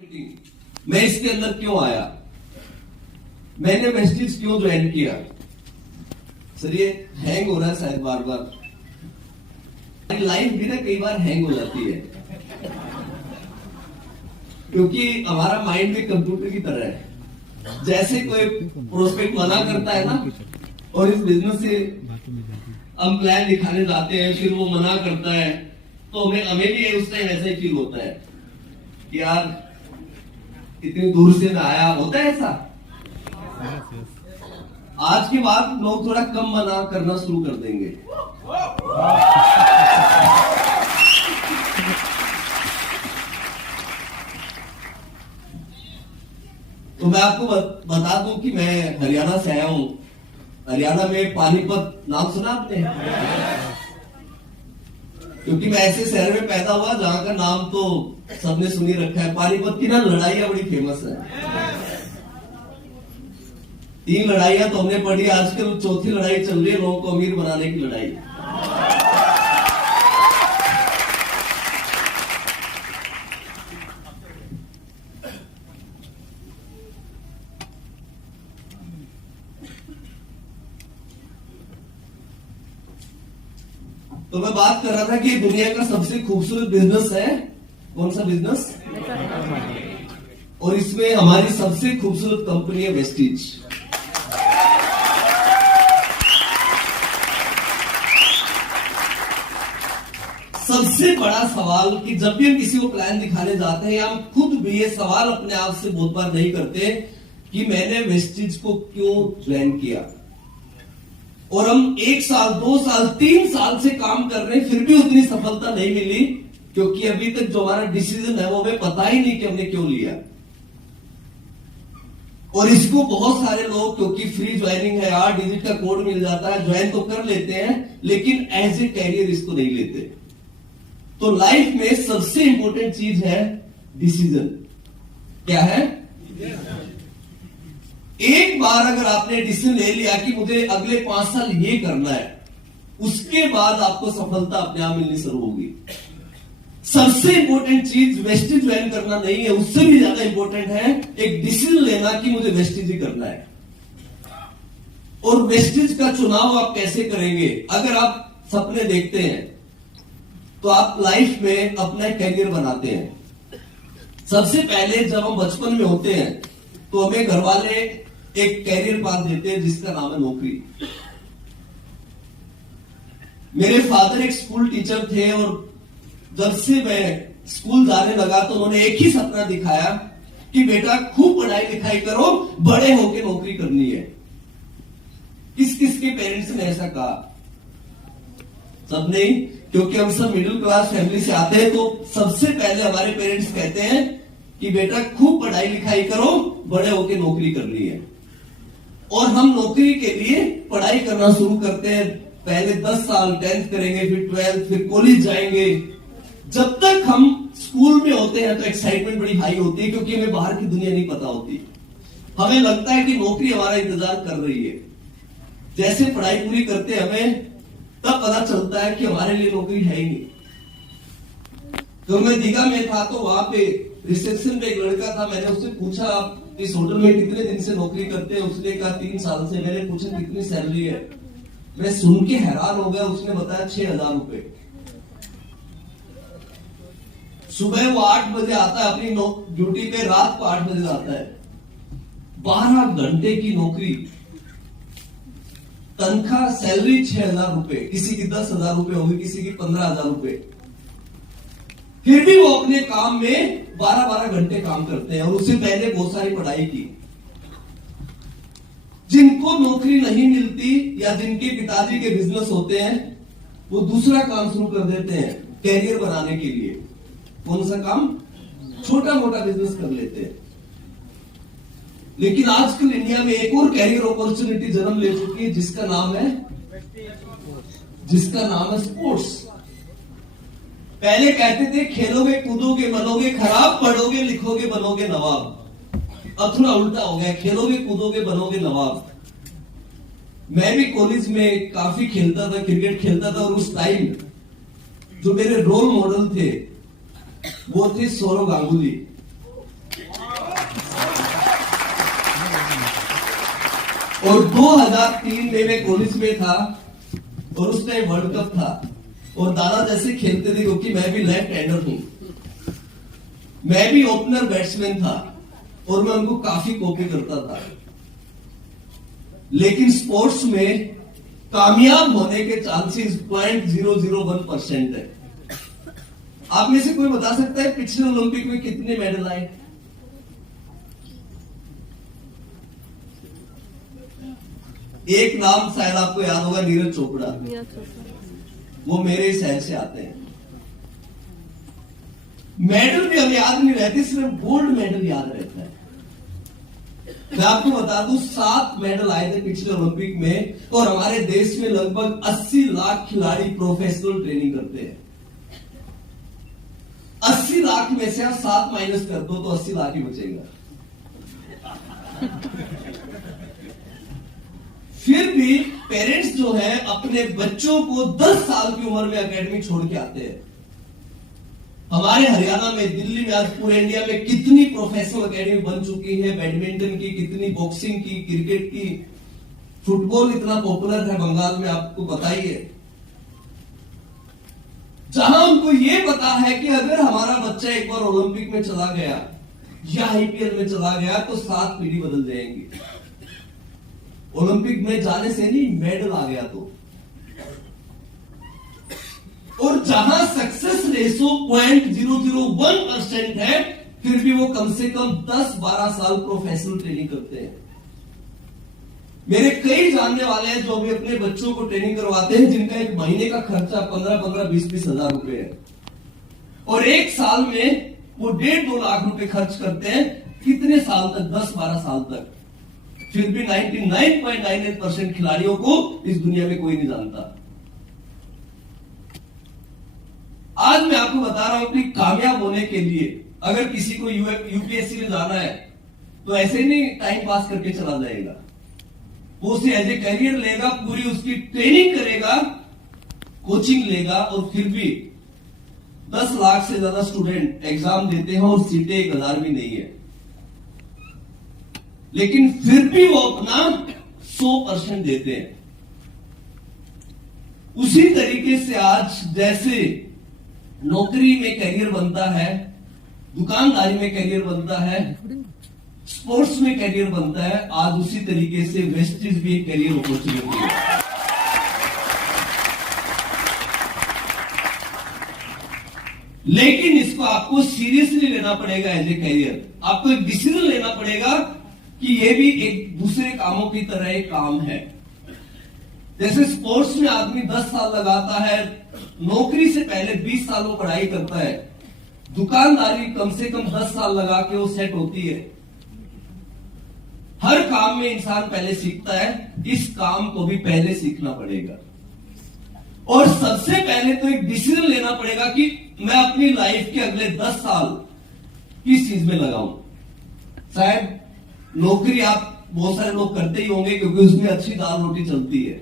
Marketing मैं इसके अंदर क्यों आया, मैंने वेस्टिज क्यों ज्वाइन किया। सर ये हैंग हो रहा है शायद बार बार, लाइफ भी ना कई बार हैंग हो जाती है क्योंकि हमारा माइंड भी कंप्यूटर की तरह है। जैसे कोई प्रोस्पेक्ट मना करता है ना, और इस बिजनेस से हम प्लान दिखाने जाते हैं, फिर वो मना करता है, तो हमें भी उस टाइम ऐसा ही फील होता है कि यार इतनी दूर से ना आया। होता है ऐसा। आज के बाद लोग थोड़ा कम मना करना शुरू कर देंगे। तो मैं आपको बता दूं कि मैं हरियाणा से आया हूं। हरियाणा में पानीपत नाम सुना आपने? क्योंकि मैं ऐसे शहर में पैदा हुआ जहां का नाम तो सबने सुनी रखा है। पानीपत की ना लड़ाइयां बड़ी फेमस है। 3 लड़ाइयां तो हमने पढ़ी, आजकल 4थी लड़ाई चल रही है, लोगों को अमीर बनाने की लड़ाई। तो मैं बात कर रहा था कि दुनिया का सबसे खूबसूरत बिजनेस है कौन सा बिजनेस, और इसमें हमारी सबसे खूबसूरत कंपनी है वेस्टिज। सबसे बड़ा सवाल कि जब भी हम किसी को प्लान दिखाने जाते हैं, हम खुद भी ये सवाल अपने आप से बहुत बार नहीं करते कि मैंने वेस्टिज को क्यों ज्वाइन किया। और हम 1 साल 2 साल 3 साल से काम कर रहे हैं, फिर भी उतनी सफलता नहीं मिली, क्योंकि अभी तक जो हमारा डिसीजन है वो हमें पता ही नहीं कि हमने क्यों लिया। और इसको बहुत सारे लोग, क्योंकि फ्री ज्वाइनिंग है, 8 डिजिट का कोड मिल जाता है, ज्वाइन तो कर लेते हैं, लेकिन एज ए कैरियर इसको नहीं लेते। तो लाइफ में सबसे इंपॉर्टेंट चीज है डिसीजन। क्या है? एक बार अगर आपने डिसीजन ले लिया कि मुझे अगले 5 साल ये करना है, उसके बाद आपको सफलता अपने आप मिलनी शुरू होगी। सबसे इंपॉर्टेंट चीज वेस्टिज ज्वाइन करना नहीं है, उससे भी ज्यादा इंपॉर्टेंट है एक डिसीजन लेना कि मुझे वेस्टिज ही करना है। और वेस्टिज का चुनाव आप कैसे करेंगे? अगर आप सपने देखते हैं तो आप लाइफ में अपना कैरियर बनाते हैं। सबसे पहले जब हम बचपन में होते हैं तो हमें घर वाले एक कैरियर पाथ देते हैं जिसका नाम है नौकरी। मेरे फादर एक स्कूल टीचर थे, और जब से मैं स्कूल जाने लगा तो उन्होंने एक ही सपना दिखाया कि बेटा खूब पढ़ाई लिखाई करो, बड़े होकर नौकरी करनी है। किस किस के पेरेंट्स ने ऐसा कहा? सब नहीं, क्योंकि हम सब मिडिल क्लास फैमिली से आते हैं। तो सबसे पहले हमारे पेरेंट्स कहते हैं कि बेटा खूब पढ़ाई लिखाई करो, बड़े होकर नौकरी करनी है। और हम नौकरी के लिए पढ़ाई करना शुरू करते हैं। पहले 10 साल 10th करेंगे, फिर 12th, फिर कॉलेज जाएंगे। जब तक हम स्कूल में होते हैं तो एक्साइटमेंट बड़ी हाई होती है, क्योंकि हमें बाहर की दुनिया नहीं पता होती। हमें लगता है कि नौकरी हमारा इंतजार कर रही है। जैसे पढ़ाई पूरी करते हैं, हमें तब पता चलता है कि हमारे लिए नौकरी है ही नहीं। तो मैं दीघा में था, तो वहां पे रिसेप्शन पे एक लड़का था। मैंने उससे पूछा आप इस होटल में कितने दिन से नौकरी करते हैं? उसने कहा 3 साल से। मैंने पूछा कितनी सैलरी है? मैं सुन के हैरान हो गया। उसने बताया 6,000 रुपए। सुबह वो 8 बजे आता है अपनी ड्यूटी पे, रात को 8 बजे आता है। 12 घंटे की नौकरी, तनख्वाह सैलरी 6,000 रुपए, किसी की 10,000 रुपए होगी, किसी की 15,000 रुपए। फिर भी वो अपने काम में 12-12 घंटे काम करते हैं, और उससे पहले बहुत सारी पढ़ाई की। जिनको नौकरी नहीं मिलती या जिनके पिताजी के बिजनेस होते हैं, वो दूसरा काम शुरू कर देते हैं कैरियर बनाने के लिए। कौन सा काम? छोटा मोटा बिजनेस कर लेते हैं। लेकिन आजकल इंडिया में एक और कैरियर अपॉर्चुनिटी जन्म ले चुकी है, जिसका नाम है स्पोर्ट्स। पहले कहते थे खेलोगे कूदोगे बनोगे खराब, पढ़ोगे लिखोगे बनोगे नवाब। अब थोड़ा उल्टा हो गया, खेलोगे कूदोगे बनोगे नवाब। मैं भी कॉलेज में काफी खेलता था, क्रिकेट खेलता था, और उस टाइम जो मेरे रोल मॉडल थे वो थे सौरव गांगुली। और 2003 में मैं कॉलेज में था और उस टाइम वर्ल्ड कप था और दादा जैसे खेलते थे, क्योंकि मैं भी लेफ्ट हैंडर हूं, मैं भी ओपनर बैट्समैन था और मैं उनको काफी कॉपी करता था। लेकिन स्पोर्ट्स में कामयाब होने के चांसेस 0.001% है। आप में से कोई बता सकता है पिछले ओलंपिक में कितने मेडल आए? एक नाम शायद आपको याद होगा, नीरज चोपड़ा। वो मेरे शहर से आते हैं। मेडल भी हमें याद नहीं रहती, सिर्फ गोल्ड मेडल याद रहता है। मैं आपको बता दूं 7 मेडल आए थे पिछले ओलंपिक में और हमारे देश में लगभग 80 लाख खिलाड़ी प्रोफेशनल ट्रेनिंग करते हैं। 80 लाख में से आप 7 माइनस कर दो तो 80 लाख ही बचेगा। फिर भी पेरेंट्स जो है अपने बच्चों को 10 साल की उम्र में एकेडमी छोड़ के आते हैं। हमारे हरियाणा में, दिल्ली में, आज पूरे इंडिया में कितनी प्रोफेशनल एकेडमी बन चुकी है। बैडमिंटन की, कितनी बॉक्सिंग की, क्रिकेट की, फुटबॉल इतना पॉपुलर है बंगाल में, आपको बताइए। जहां उनको ये पता है कि अगर हमारा बच्चा एक बार ओलंपिक में चला गया या आईपीएल में चला गया तो 7 पीढ़ी बदल जाएंगी। ओलंपिक में जाने से नहीं, मेडल आ गया तो। और जहां सक्सेस रेशो 0.001% है, फिर भी वो कम से कम 10-12 साल प्रोफेशनल ट्रेनिंग करते हैं। मेरे कई जानने वाले हैं जो भी अपने बच्चों को ट्रेनिंग करवाते हैं, जिनका एक महीने का खर्चा 15-15, 20-20 हजार रुपए है और एक साल में वो 1.5-2 लाख रुपए खर्च करते हैं। कितने साल तक? 10-12 साल तक। फिर भी 99.98% खिलाड़ियों को इस दुनिया में कोई नहीं जानता। आज मैं आपको बता रहा हूं कि कामयाब होने के लिए अगर किसी को यूपीएससी में जाना है तो ऐसे नहीं टाइम पास करके चला जाएगा। वो उसे एज ए करियर लेगा, पूरी उसकी ट्रेनिंग करेगा, कोचिंग लेगा और फिर भी 10 लाख से ज्यादा स्टूडेंट एग्जाम देते हैं और सीटें 1000 भी नहीं है, लेकिन फिर भी वो अपना 100% देते हैं। उसी तरीके से आज जैसे नौकरी में करियर बनता है, दुकानदारी में करियर बनता है, स्पोर्ट्स में करियर बनता है, आज उसी तरीके से वेस्टेज भी एक करियर अपॉर्चुनिटी है। लेकिन इसको आपको सीरियसली लेना पड़ेगा एज ए करियर। आपको एक डिसीजन लेना पड़ेगा कि ये भी एक दूसरे कामों की तरह एक काम है। जैसे स्पोर्ट्स में आदमी 10 साल लगाता है, नौकरी से पहले 20 साल वो पढ़ाई करता है, दुकानदारी कम से कम 10 साल लगा के वो सेट होती है। हर काम में इंसान पहले सीखता है, इस काम को भी पहले सीखना पड़ेगा। और सबसे पहले तो एक डिसीजन लेना पड़ेगा कि मैं अपनी लाइफ के अगले 10 साल किस चीज में लगाऊं। शायद नौकरी आप बहुत सारे लोग करते ही होंगे क्योंकि उसमें अच्छी दाल रोटी चलती है,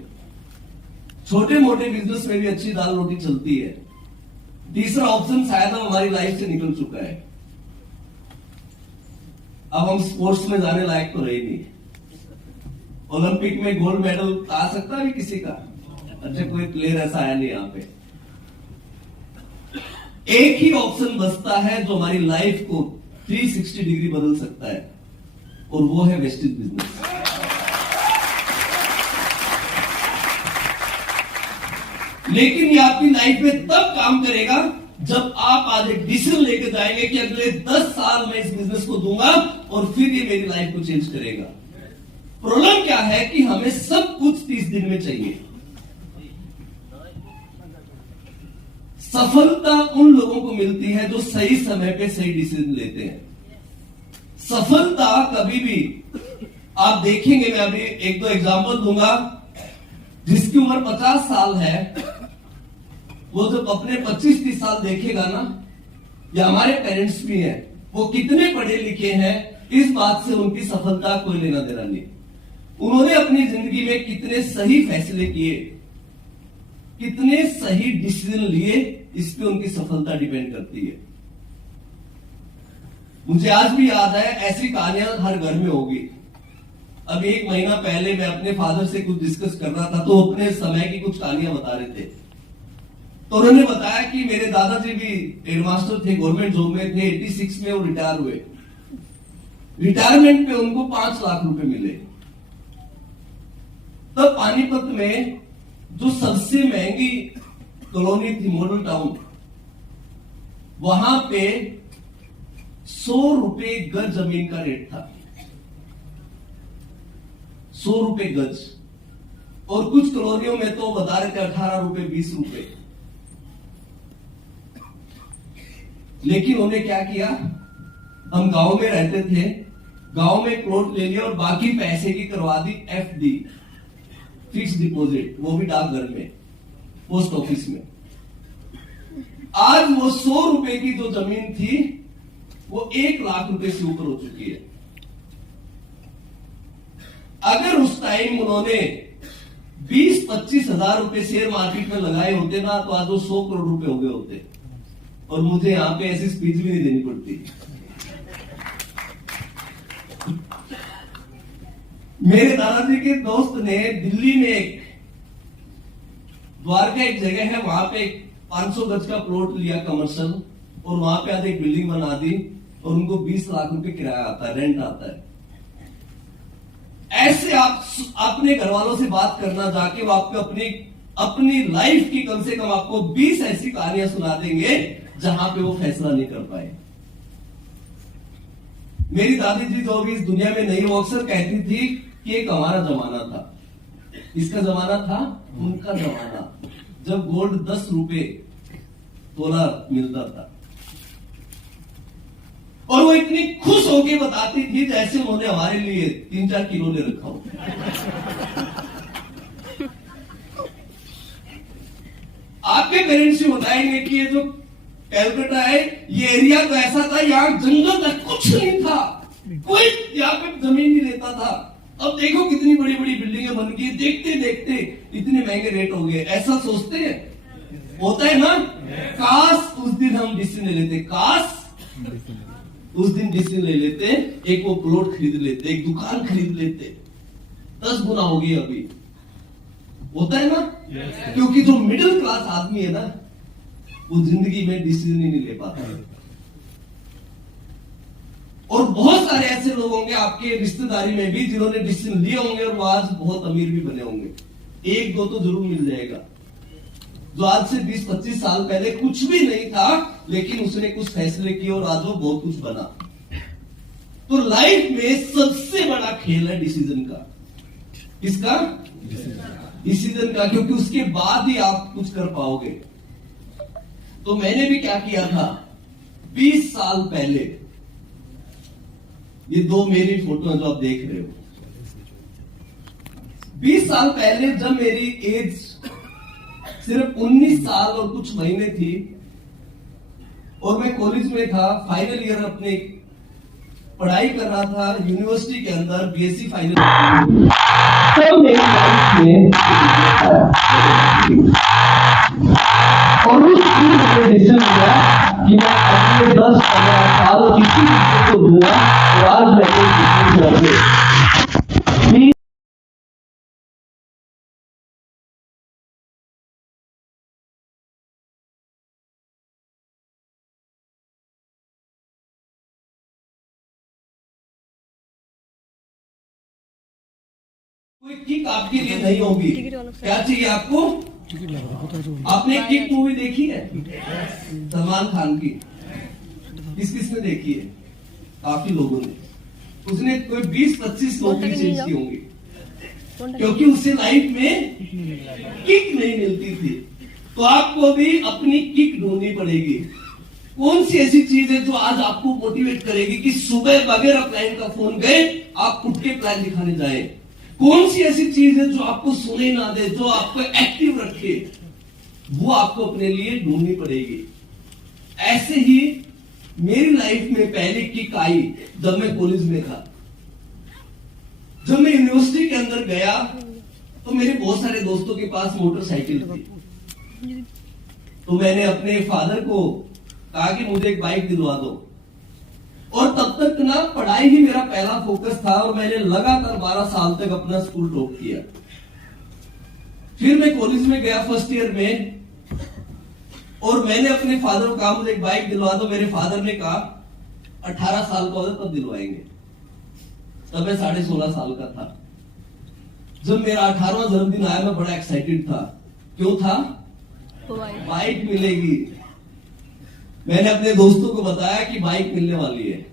छोटे मोटे बिजनेस में भी अच्छी दाल रोटी चलती है। तीसरा ऑप्शन शायद हमारी लाइफ से निकल चुका है, अब हम स्पोर्ट्स में जाने लायक तो रही नहीं। ओलंपिक में गोल्ड मेडल आ सकता है किसी का? अच्छा, कोई प्लेयर ऐसा आया नहीं यहां पे। एक ही ऑप्शन बचता है जो हमारी लाइफ को 360 डिग्री बदल सकता है और वो है वेस्टेज बिजनेस। लेकिन ये आपकी लाइफ में तब काम करेगा जब आप आज एक डिसीजन लेकर जाएंगे कि अगले 10 साल में इस बिजनेस को दूंगा और फिर ये मेरी लाइफ को चेंज करेगा। प्रॉब्लम क्या है कि हमें सब कुछ 30 दिन में चाहिए। सफलता उन लोगों को मिलती है जो सही समय पे सही डिसीजन लेते हैं। सफलता कभी भी, आप देखेंगे, मैं अभी 1-2 एग्जांपल दूंगा। जिसकी उम्र 50 साल है वो जब अपने 25-30 साल देखेगा ना, या हमारे पेरेंट्स भी हैं, वो कितने पढ़े लिखे हैं इस बात से उनकी सफलता कोई लेना देना नहीं। उन्होंने अपनी जिंदगी में कितने सही फैसले किए, कितने सही डिसीजन लिए, इस पे उनकी सफलता डिपेंड करती है। मुझे आज भी याद है, ऐसी कहानियां हर घर में होगी। अब 1 महीना पहले मैं अपने फादर से कुछ डिस्कस कर रहा था, तो अपने समय की कुछ कहानियां बता रहे थे। तो उन्होंने बताया कि मेरे दादाजी भी हेडमास्टर थे, गवर्नमेंट जॉब में थे। 86 में वो रिटायर हुए। रिटायरमेंट पे उनको 5 लाख रुपए मिले। तब पानीपत में जो सबसे महंगी कॉलोनी थी, मॉडल टाउन, वहां पे 100 रुपए गज जमीन का रेट था। 100 रुपए गज। और कुछ कॉलोनियों में तो बता रहे थे 18 रुपए, 20 रुपए। लेकिन उन्होंने क्या किया, हम गांव में रहते थे, गांव में प्लॉट ले लिया और बाकी पैसे की करवा दी FD, फिक्स डिपॉजिट, वो भी डाकघर में, पोस्ट ऑफिस में। आज वो 100 रुपए की जो जमीन थी वो 1 लाख रुपए से ऊपर हो चुकी है। अगर उस टाइम उन्होंने 20-25 हजार रुपए शेयर मार्केट में लगाए होते ना, तो आज वो 100 करोड़ रुपए हो गए होते। और मुझे यहां पे ऐसी स्पीच भी नहीं देनी पड़ती। मेरे दादाजी के दोस्त ने दिल्ली में एक द्वारका एक जगह है, वहां पे 500 गज का प्लॉट लिया कमर्शियल, और वहां पे आज एक बिल्डिंग बना दी और उनको 20 लाख रुपए किराया आता है, रेंट आता है। ऐसे आप अपने घर वालों से बात करना जाके, वो आपको अपनी लाइफ की कम से कम आपको 20 ऐसी कहानियां सुना देंगे जहां पे वो फैसला नहीं कर पाए। मेरी दादी जी जो भी इस दुनिया में नहीं, वो अक्सर कहती थी कि एक हमारा जमाना था। इसका जमाना था, उनका जमाना, जब गोल्ड 10 रुपए तोला मिलता था। और वो इतनी खुश होकर बताती थी जैसे उन्होंने हमारे लिए 3-4 किलो ले रखा हो। आपके पेरेंट्स भी बताएंगे कि ये जो कैलकाटा है, ये एरिया तो ऐसा था, यहाँ जंगल था, कुछ नहीं था, कोई यहाँ पे जमीन नहीं लेता था। अब देखो कितनी बड़ी बड़ी बिल्डिंगें बन गई, देखते देखते इतने महंगे रेट हो गए। ऐसा सोचते हैं, होता है ना? काश उस दिन हम डिसीजन ले लेते, काश उस दिन डिसीजन ले लेते, एक वो प्लॉट खरीद लेते, एक दुकान खरीद लेते, 10 गुना होगी अभी। होता है ना? क्योंकि जो मिडिल क्लास आदमी है ना, वो जिंदगी में डिसीजन ही नहीं ले पाता। और बहुत सारे ऐसे लोग होंगे आपके रिश्तेदारी में भी जिन्होंने डिसीजन लिए होंगे और वो आज बहुत अमीर भी बने होंगे। 1-2 तो जरूर मिल जाएगा, जो आज से 20-25 साल पहले कुछ भी नहीं था, लेकिन उसने कुछ फैसले किए और आज वो बहुत कुछ बना। तो लाइफ में सबसे बड़ा खेल है डिसीजन का। किसका? डिसीजन का, क्योंकि उसके बाद ही आप कुछ कर पाओगे। तो मैंने भी क्या किया था, 20 साल पहले, ये 2 मेरी फोटो जो आप देख रहे हो, 20 साल पहले जब मेरी एज सिर्फ 19 साल और कुछ महीने थी और मैं कॉलेज में था, फाइनल ईयर अपने पढ़ाई कर रहा था यूनिवर्सिटी के अंदर, BSc फाइनल, तब मेरी लाइफ में और उस डिसीजन लिया कि मैं अगले 10-15 साल किसी चीज को दूंगा और आज मैं कोई डिसीजन कोई किक आपके लिए नहीं होगी। क्या चाहिए आपको? आपने किक मूवी देखी है सलमान खान की? किस किस ने देखी है? काफी लोगों ने। उसने कोई 20-25 नौकरी चेंज की होंगी, क्योंकि उसे लाइफ में किक नहीं मिलती थी। तो आपको भी अपनी किक ढूंढनी पड़ेगी। कौन सी ऐसी चीज है जो आज आपको मोटिवेट करेगी कि सुबह बगैर प्लान का फोन गए आप उठ के प्लान दिखाने जाए? कौन सी ऐसी चीज है जो आपको सोने ना दे, जो आपको एक्टिव रखे? वो आपको अपने लिए ढूंढनी पड़ेगी। ऐसे ही मेरी लाइफ में पहली किक आई जब मैं कॉलेज में था। जब मैं यूनिवर्सिटी के अंदर गया तो मेरे बहुत सारे दोस्तों के पास मोटरसाइकिल थी। तो मैंने अपने फादर को कहा कि मुझे एक बाइक दिलवा दो। और तब तक ना पढ़ाई ही मेरा पहला फोकस था और मैंने लगातार 12 साल तक अपना स्कूल टॉप किया। फिर मैं कॉलेज में गया फर्स्ट ईयर में और मैंने अपने फादर को कहा मुझे एक बाइक दिलवा दो। मेरे फादर ने कहा 18 साल का होगा तब दिलवाएंगे। तब मैं 16.5 साल का था। जब मेरा 18वां जन्मदिन आया मैं बड़ा एक्साइटेड था। क्यों था? बाइक मिलेगी। मैंने अपने दोस्तों को बताया कि बाइक मिलने वाली है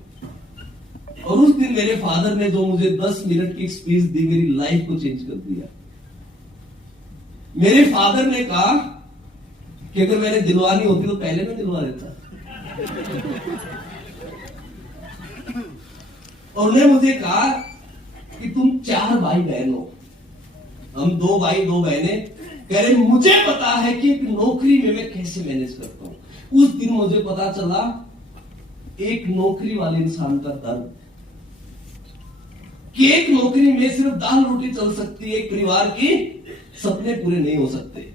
और उस दिन मेरे फादर ने जो मुझे 10 मिनट की स्पीच दी मेरी लाइफ को चेंज कर दिया। मेरे फादर ने कहा कि अगर मैंने दिलवानी होती तो पहले मैं दिलवा देता। और उन्होंने मुझे कहा कि तुम 4 भाई बहन हो, हम 2 भाई 2 बहनें। कह रहे मुझे पता है कि एक नौकरी में मैं कैसे मैनेज करता हूं। उस दिन मुझे पता चला एक नौकरी वाले इंसान का दर्द, कि एक नौकरी में सिर्फ दाल रोटी चल सकती है, एक परिवार की सपने पूरे नहीं हो सकते।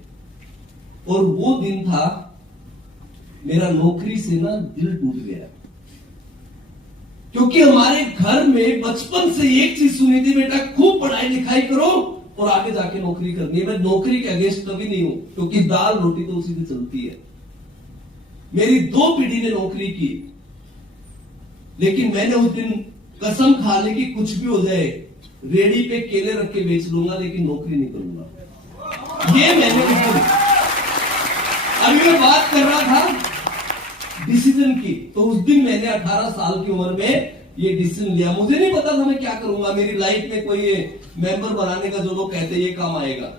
और वो दिन था मेरा नौकरी से ना दिल टूट गया, क्योंकि हमारे घर में बचपन से एक चीज सुनी थी, बेटा खूब पढ़ाई लिखाई करो और आगे जाके नौकरी करनी है। मैं नौकरी के अगेंस्ट कभी नहीं हूं, क्योंकि दाल रोटी तो उसी से चलती है। मेरी 2 पीढ़ी ने नौकरी की, लेकिन मैंने उस दिन कसम खा ली कि कुछ भी हो जाए रेडी पे केले रख के बेच लूंगा, लेकिन नौकरी नहीं करूंगा। ये मैंने अभी मैं बात कर रहा था डिसीजन की, तो उस दिन मैंने 18 साल की उम्र में ये डिसीजन लिया। मुझे नहीं पता था मैं क्या करूंगा। मेरी लाइफ में कोई ये मेंबर बनाने का जो लोग कहते हैं ये काम आएगा,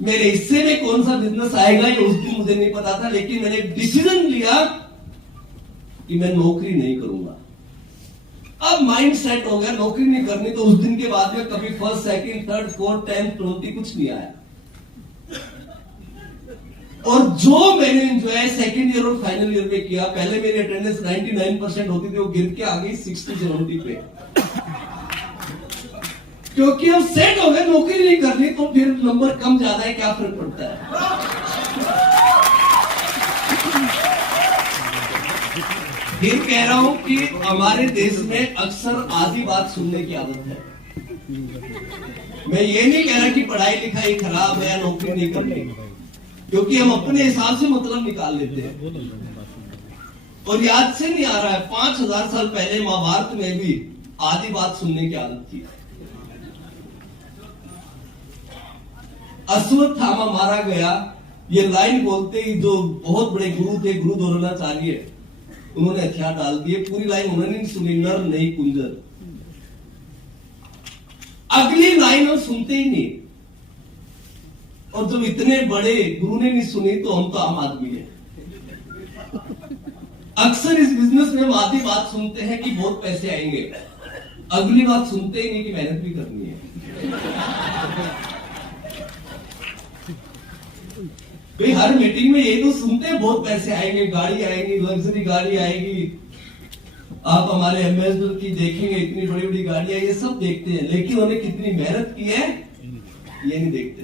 मेरे हिस्से में कौन सा बिजनेस आएगा ये उस दिन मुझे नहीं पता था। लेकिन मैंने डिसीजन लिया कि मैं नौकरी नहीं करूंगा। अब माइंड सेट हो गया नौकरी नहीं करनी। तो उस दिन के बाद में कभी first second third fourth 10th 20 कुछ नहीं आया। और जो मैंने एंजॉय सेकंड ईयर और फाइनल ईयर में किया, पहले मेरी अटेंडेंस 99% होती थी, वो गिर के आ गई 60-70 पे, क्योंकि अब सेट हो गए नौकरी नहीं करनी। तो फिर नंबर कम ज्यादा है क्या फर्क पड़ता है। फिर कह रहा हूं कि हमारे देश में अक्सर आधी बात सुनने की आदत है। मैं ये नहीं कह रहा कि पढ़ाई लिखाई खराब है या नौकरी नहीं करनी, क्योंकि हम अपने हिसाब से मतलब निकाल लेते हैं। और याद से नहीं आ रहा है 5000 साल पहले महाभारत में भी आधी बात सुनने की आदत थी। अश्वत्थामा मारा गया, ये लाइन बोलते ही जो बहुत बड़े गुरु थे, गुरु द्रोणाचार्य, उन्होंने हथियार डाल दिए। पूरी लाइन उन्होंने नहीं सुनी, नर नहीं कुंजर। अगली लाइन हम सुनते ही नहीं। और जब इतने बड़े गुरु ने नहीं सुनी तो हम तो आम आदमी है। अक्सर इस बिजनेस में हम आधी बात सुनते हैं कि बहुत पैसे आएंगे, अगली बात सुनते ही नहीं कि मेहनत भी करनी है। भाई हर मीटिंग में यही तो सुनते हैं, बहुत पैसे आएंगे, गाड़ी आएगी, लग्जरी गाड़ी आएगी। आप हमारे एम्बेसडर की देखेंगे, इतनी बड़ी बड़ी गाड़ियां, ये सब देखते हैं, लेकिन उन्हें कितनी मेहनत की है ये नहीं देखते।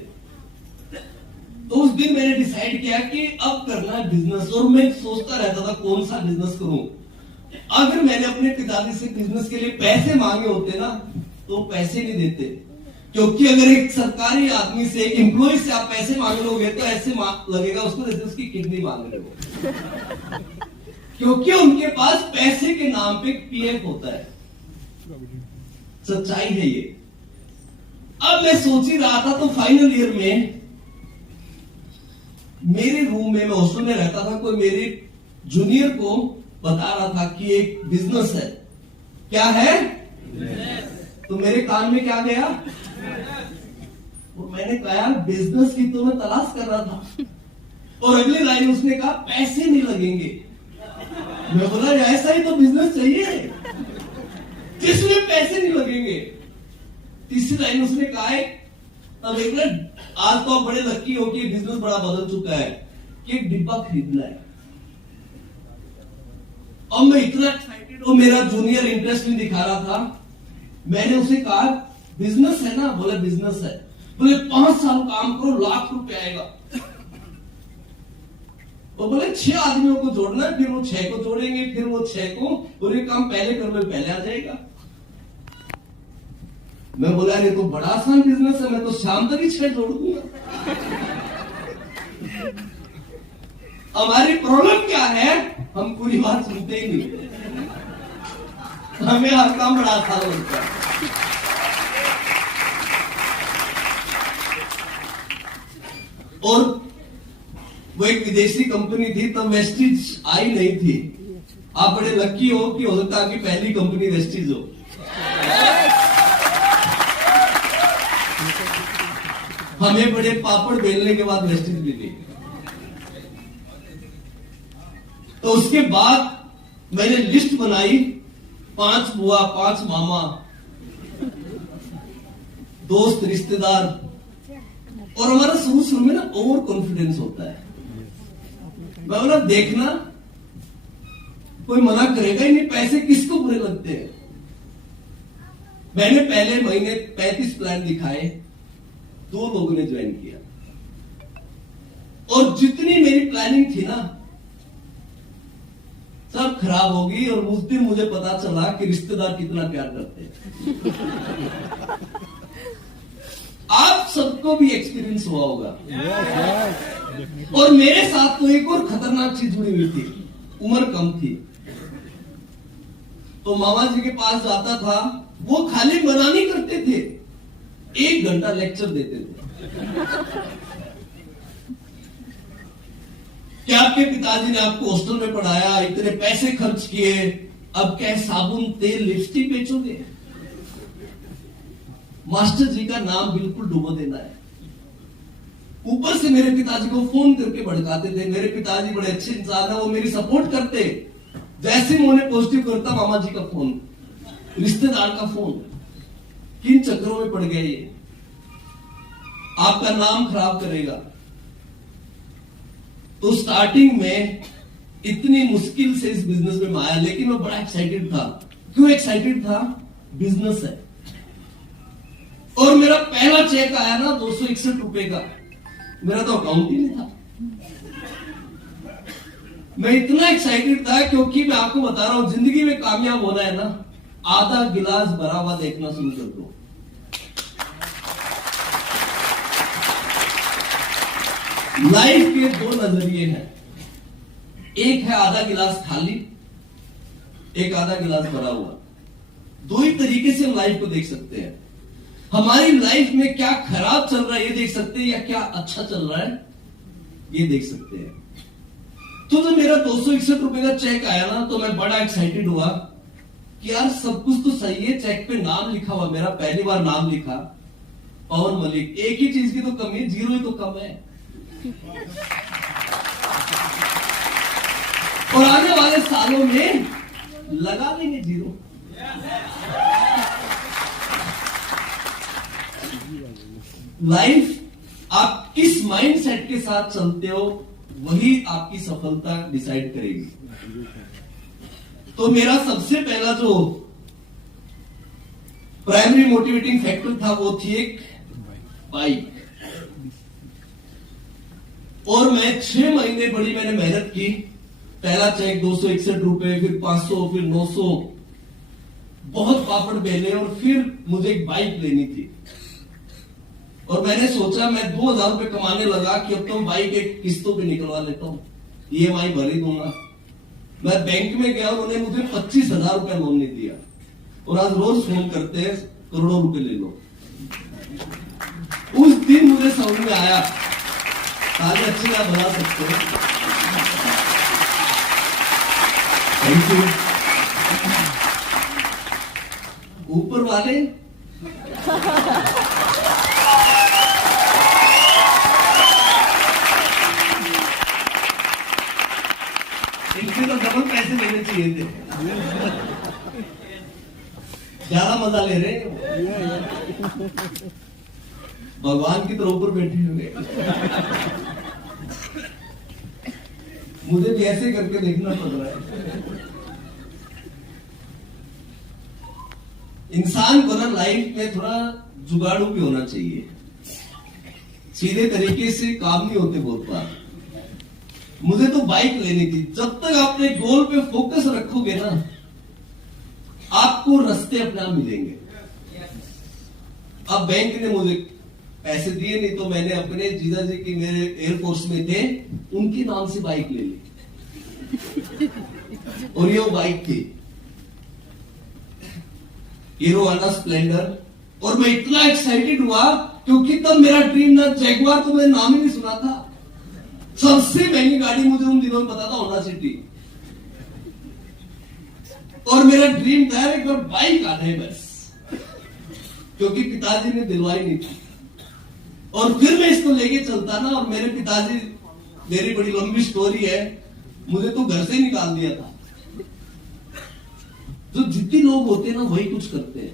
तो उस दिन मैंने डिसाइड किया कि अब करना है बिजनेस। और मैं सोचता रहता था कौन सा बिजनेस करूं। अगर मैंने अपने पिताजी से बिजनेस के लिए पैसे मांगे होते ना तो पैसे नहीं देते, क्योंकि अगर एक सरकारी आदमी से, एक एम्प्लॉय से आप पैसे मांग लोगे तो ऐसे लगेगा उसको जैसे उसकी किडनी मांग रहे हो, क्योंकि उनके पास पैसे के नाम पे पीएफ होता है। सच्चाई है ये। अब मैं सोच ही रहा था, तो फाइनल ईयर में मेरे रूम में, मैं हॉस्टल में रहता था, कोई मेरे जूनियर को बता रहा था कि एक बिजनेस है। क्या है? तो मेरे कान में क्या गया? और मैंने कहा बिजनेस की तो मैं तलाश कर रहा था। और अगली लाइन उसने कहा पैसे नहीं लगेंगे। मैं बोला ऐसा ही तो बिजनेस चाहिए जिसमें पैसे नहीं लगेंगे। तीसरी लाइन उसने कहा है, अब एक मिनट, आज तो आप बड़े लकी हो कि बिजनेस बड़ा बदल चुका है कि एक डिब्बा खरीदना है। अब मैं इतना एक्साइटेड हूं, मेरा जूनियर इंटरेस्ट नहीं दिखा रहा था। मैंने उसे कहा बिजनेस है ना? बोले बिजनेस है। बोले 5 साल काम करो, लाख रुपए आएगा। वो बोले 6 आदमियों को जोड़ना है, फिर वो 6 को जोड़ेंगे, फिर वो 6 को, और ये काम पहले कर लो, पहले आ जाएगा। मैं बोला ये तो बड़ा आसान बिजनेस है, मैं तो शाम तक ही 6 जोड़ दूंगा। हमारी प्रॉब्लम क्या है, हम पूरी बात सुनते ही नहीं, हमें हर काम बड़ा आसान लगता है। और वो एक विदेशी कंपनी थी, तब वेस्टिज आई नहीं थी। आप बड़े लकी हो कि हो सकता है कि पहली कंपनी वेस्टिज हो। हमें बड़े पापड़ बेलने के बाद वेस्टिज मिली। तो उसके बाद मैंने लिस्ट बनाई, 5 बुआ, 5 मामा, दोस्त, रिश्तेदार, और हमारा शुरू में ना ओवर कॉन्फिडेंस होता है। मैं बोला देखना कोई मना करेगा ही नहीं, पैसे किसको बुरे लगते हैं। मैंने पहले महीने 35 प्लान दिखाए, 2 लोगों ने ज्वाइन किया, और जितनी मेरी प्लानिंग थी ना सब खराब हो गई। और उस दिन मुझे पता चला कि रिश्तेदार कितना प्यार करते हैं। आप सबको भी एक्सपीरियंस हुआ होगा। और मेरे साथ तो एक और खतरनाक चीज जुड़ी हुई थी, उम्र कम थी। तो मामा जी के पास जाता था, वो खाली मना नहीं करते थे, 1 घंटा लेक्चर देते थे कि आपके पिताजी ने आपको हॉस्टल में पढ़ाया, इतने पैसे खर्च किए, अब क्या साबुन, तेल, लिपस्टिक बेचोगे। मास्टर जी का नाम बिल्कुल डुबो देना है। ऊपर से मेरे पिताजी को फोन करके भड़काते थे। मेरे पिताजी बड़े अच्छे इंसान है, वो मेरी सपोर्ट करते। जैसे मैं उन्हें पॉजिटिव करता, मामा जी का फोन, रिश्तेदार का फोन, किन चक्करों में पड़ गए ये, आपका नाम खराब करेगा। तो स्टार्टिंग में इतनी मुश्किल से इस बिजनेस में आया, लेकिन मैं बड़ा एक्साइटेड था। क्यों एक्साइटेड था? बिजनेस है। और मेरा पहला चेक आया ना 261 रुपए का, मेरा तो अकाउंट ही नहीं था। मैं इतना एक्साइटेड था क्योंकि मैं आपको बता रहा हूं, जिंदगी में कामयाब होना है ना, आधा गिलास भरा हुआ देखना शुरू कर दो। लाइफ के 2 नजरिए हैं, एक है आधा गिलास खाली, एक आधा गिलास भरा हुआ। 2 ही तरीके से हम लाइफ को देख सकते हैं। हमारी लाइफ में क्या खराब चल रहा है ये देख सकते हैं, या क्या अच्छा चल रहा है ये देख सकते हैं। तो जब मेरा 261 रुपए का चेक आया ना, तो मैं बड़ा एक्साइटेड हुआ कि यार सब कुछ तो सही है, चेक पे नाम लिखा हुआ, मेरा पहली बार नाम लिखा, पवन मलिक। एक ही चीज की तो कमी है, 0 ही तो कम है। और आने वाले सालों में लगा लेंगे 0। लाइफ आप किस माइंडसेट के साथ चलते हो, वही आपकी सफलता डिसाइड करेगी। तो मेरा सबसे पहला जो प्राइमरी मोटिवेटिंग फैक्टर था, वो थी एक बाइक। और मैं 6 महीने बड़ी मैंने मेहनत की। पहला चेक 261 रुपए, फिर 500, फिर 900, बहुत पापड़ बेले, और फिर मुझे एक बाइक लेनी थी। और मैंने सोचा, मैं 2000 रुपए कमाने लगा कि अब तो बाइक एक किस्तों पे निकलवा लेता हूं, EMI भर ही दूंगा। मैं बैंक में गया और उन्होंने मुझे 25,000 रुपया लोन नहीं दिया, और आज रोज फोन करते हैं करोड़ों रुपए ले लो। उस दिन मुझे समझ में आया, ताले अच्छे आप बना सकते हो। थैंक यू ऊपर वाले। इनसे तो डबल पैसे लेने चाहिए थे, ज्यादा मजा ले रहे हैं। भगवान की तरह ऊपर बैठे हुए, मुझे भी ऐसे करके देखना पड़ रहा है। इंसान को ना लाइफ में थोड़ा जुगाड़ू भी होना चाहिए। सीधे तरीके से काम नहीं होते बहुत बार। मुझे तो बाइक लेनी थी। जब तक अपने गोल पे फोकस रखोगे ना, आपको रास्ते अपने आप मिलेंगे। अब बैंक ने मुझे पैसे दिए नहीं, तो मैंने अपने जीजा जी की, मेरे एयरफोर्स में थे, उनके नाम से बाइक ले ली। और ये वो बाइक थी हीरो होंडा स्प्लेंडर। और मैं इतना एक्साइटेड हुआ क्योंकि तब मेरा ड्रीम ना जैगुआर, तो मैंने नाम ही नहीं सुना था। सबसे महंगी गाड़ी मुझे उन दिनों में पता था, होंडा सिटी। और मेरा ड्रीम था एक बार बाइक आना है बस, क्योंकि पिताजी ने दिलवाई नहीं थी। और फिर मैं इसको लेके चलता ना, और मेरे पिताजी, मेरी बड़ी लंबी स्टोरी है, मुझे तो घर से ही निकाल दिया था। जो जितने लोग होते हैं ना, वही कुछ करते हैं।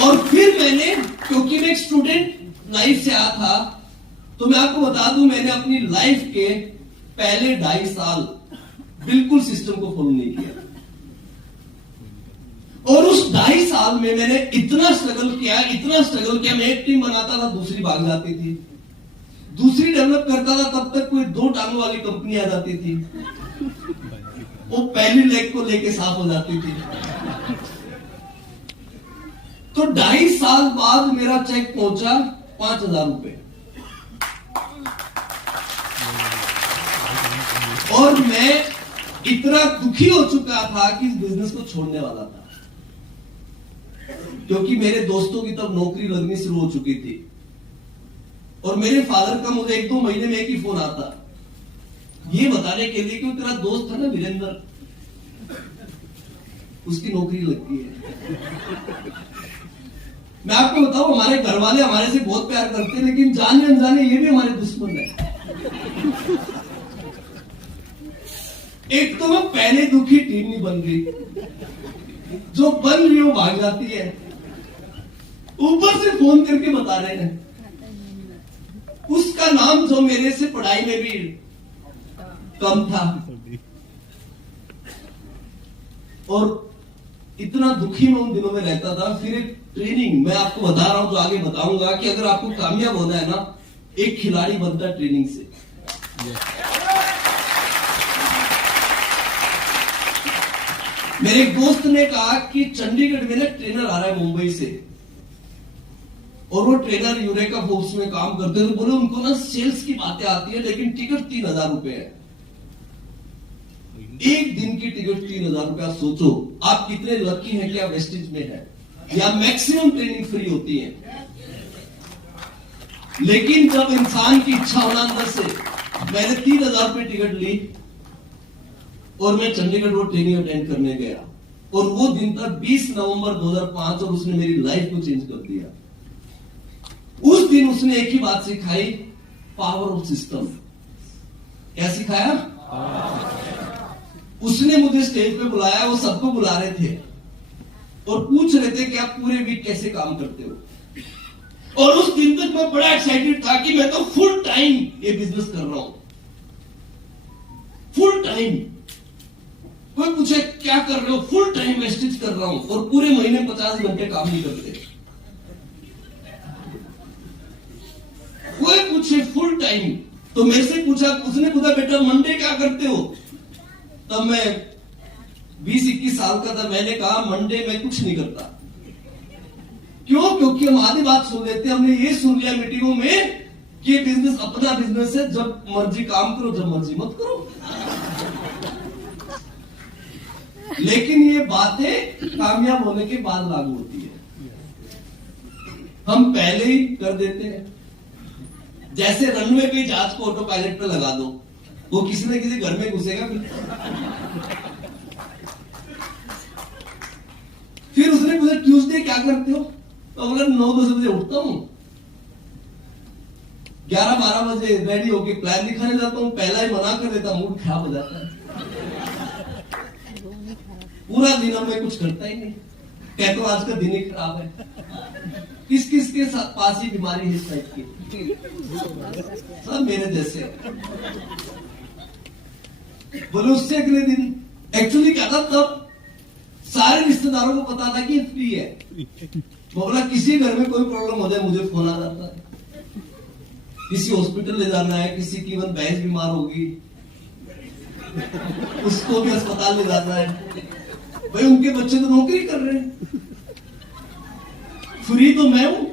और फिर मैंने, क्योंकि मैं एक स्टूडेंट लाइफ से आया था, तो मैं आपको बता दूं, मैंने अपनी लाइफ के पहले 2.5 साल बिल्कुल सिस्टम को फॉलो नहीं किया। और उस 2.5 साल में मैंने इतना स्ट्रगल किया, मैं एक टीम बनाता था, दूसरी भाग जाती थी, दूसरी डेवलप करता था, तब तक कोई 2 टांगों वाली कंपनी आ जाती थी, वो पहली लेग को लेके साफ हो जाती थी। तो 2.5 साल बाद मेरा चेक पहुंचा 5,000 रुपए, और मैं इतना दुखी हो चुका था कि इस बिजनेस को छोड़ने वाला था, क्योंकि मेरे दोस्तों की तब नौकरी लगनी शुरू हो चुकी थी। और मेरे फादर का मुझे 1-2 महीने में एक ही फोन आता, ये बताने के लिए कि तेरा दोस्त था ना वीरेंद्र, उसकी नौकरी लगती है। मैं आपको बताऊं, हमारे घर वाले हमारे से बहुत प्यार करते हैं, लेकिन जाने अनजाने ये भी हमारे दुश्मन है। एक तो मैं पहले दुखी, टीम नहीं बन रही, जो बन रही हो भाग जाती है, ऊपर से फोन करके बता रहे हैं। उसका नाम जो मेरे से पढ़ाई में भी कम था, और इतना दुखी मैं उन दिनों में रहता था। फिर एक ट्रेनिंग, मैं आपको बता रहा हूं, जो आगे बताऊंगा, कि अगर आपको कामयाब होना है ना, एक खिलाड़ी बनता है ट्रेनिंग से। मेरे एक दोस्त ने कहा कि चंडीगढ़ में ना ट्रेनर आ रहा है मुंबई से, और वो ट्रेनर यूरेका फोर्स में काम करते, तो बोले उनको ना सेल्स की बातें आती है, लेकिन टिकट 3,000 रुपए है। एक दिन की टिकट 3,000 रुपया। सोचो आप कितने लकी हैं कि आप वेस्टेज में है, या मैक्सिमम ट्रेनिंग फ्री होती है। लेकिन जब इंसान की इच्छा होना अंदर से, मैंने 3,000 रुपए टिकट ली, और मैं चंडीगढ़ वो ट्रेनिंग अटेंड करने गया। और वो दिन था 20 नवंबर 2005, और उसने मेरी लाइफ को चेंज कर दिया। उस दिन उसने एक ही बात सिखाई, पावर ऑफ सिस्टम। क्या सिखाया? उसने मुझे स्टेज पे बुलाया, वो सबको बुला रहे थे और पूछ रहे थे कि आप पूरे वीक कैसे काम करते हो। और उस दिन तक मैं बड़ा एक्साइटेड था कि मैं तो फुल टाइम ये बिजनेस कर रहा हूं, फुल टाइम। कोई पूछे क्या कर रहे हो, फुल टाइम वेस्टेज कर रहा हूं, और पूरे महीने 50 घंटे काम नहीं करते। कोई पूछे फुल टाइम, तो मेरे से पूछा, उसने पूछा बेटा मंडे क्या करते हो? तब मैं 20-21 साल का था। मैंने कहा मंडे में कुछ नहीं करता। क्यों? क्योंकि हम आधी बात सुन लेते हैं। हमने ये सुन लिया मीटिंगों में कि बिजनेस अपना बिजनेस है, जब मर्जी काम करो, जब मर्जी मत करो। लेकिन ये बातें कामयाब होने के बाद लागू होती है, हम पहले ही कर देते हैं। जैसे रनवे पे जहाज को ऑटो पायलट पे लगा दो, वो किसी न किसी घर में घुसेगा। फिर उसने पूछा ट्यूसडे क्या करते हो? तो बोला 9-10 बजे उठता हूं, 11-12 बजे रेडी होके प्लान दिखाने जाता हूं। पहला ही मना कर देता, मूड खराब हो जाता है। पूरा दिन मैं कुछ करता ही नहीं, कहता हूं आज का दिन ही खराब है। किस किस के साथ पास ही बीमारी है इस टाइप की? सब मेरे जैसे। बोले उससे अगले दिन एक्चुअली क्या था, तब सारे रिश्तेदारों को पता था कि ये फ्री है। बोला किसी घर में कोई प्रॉब्लम हो जाए मुझे फोन आ जाता है, किसी हॉस्पिटल ले जाना है, किसी की इवन भैंस बीमार होगी उसको भी अस्पताल ले जाना है। भाई उनके बच्चे तो नौकरी कर रहे हैं, फ्री तो मैं हूं।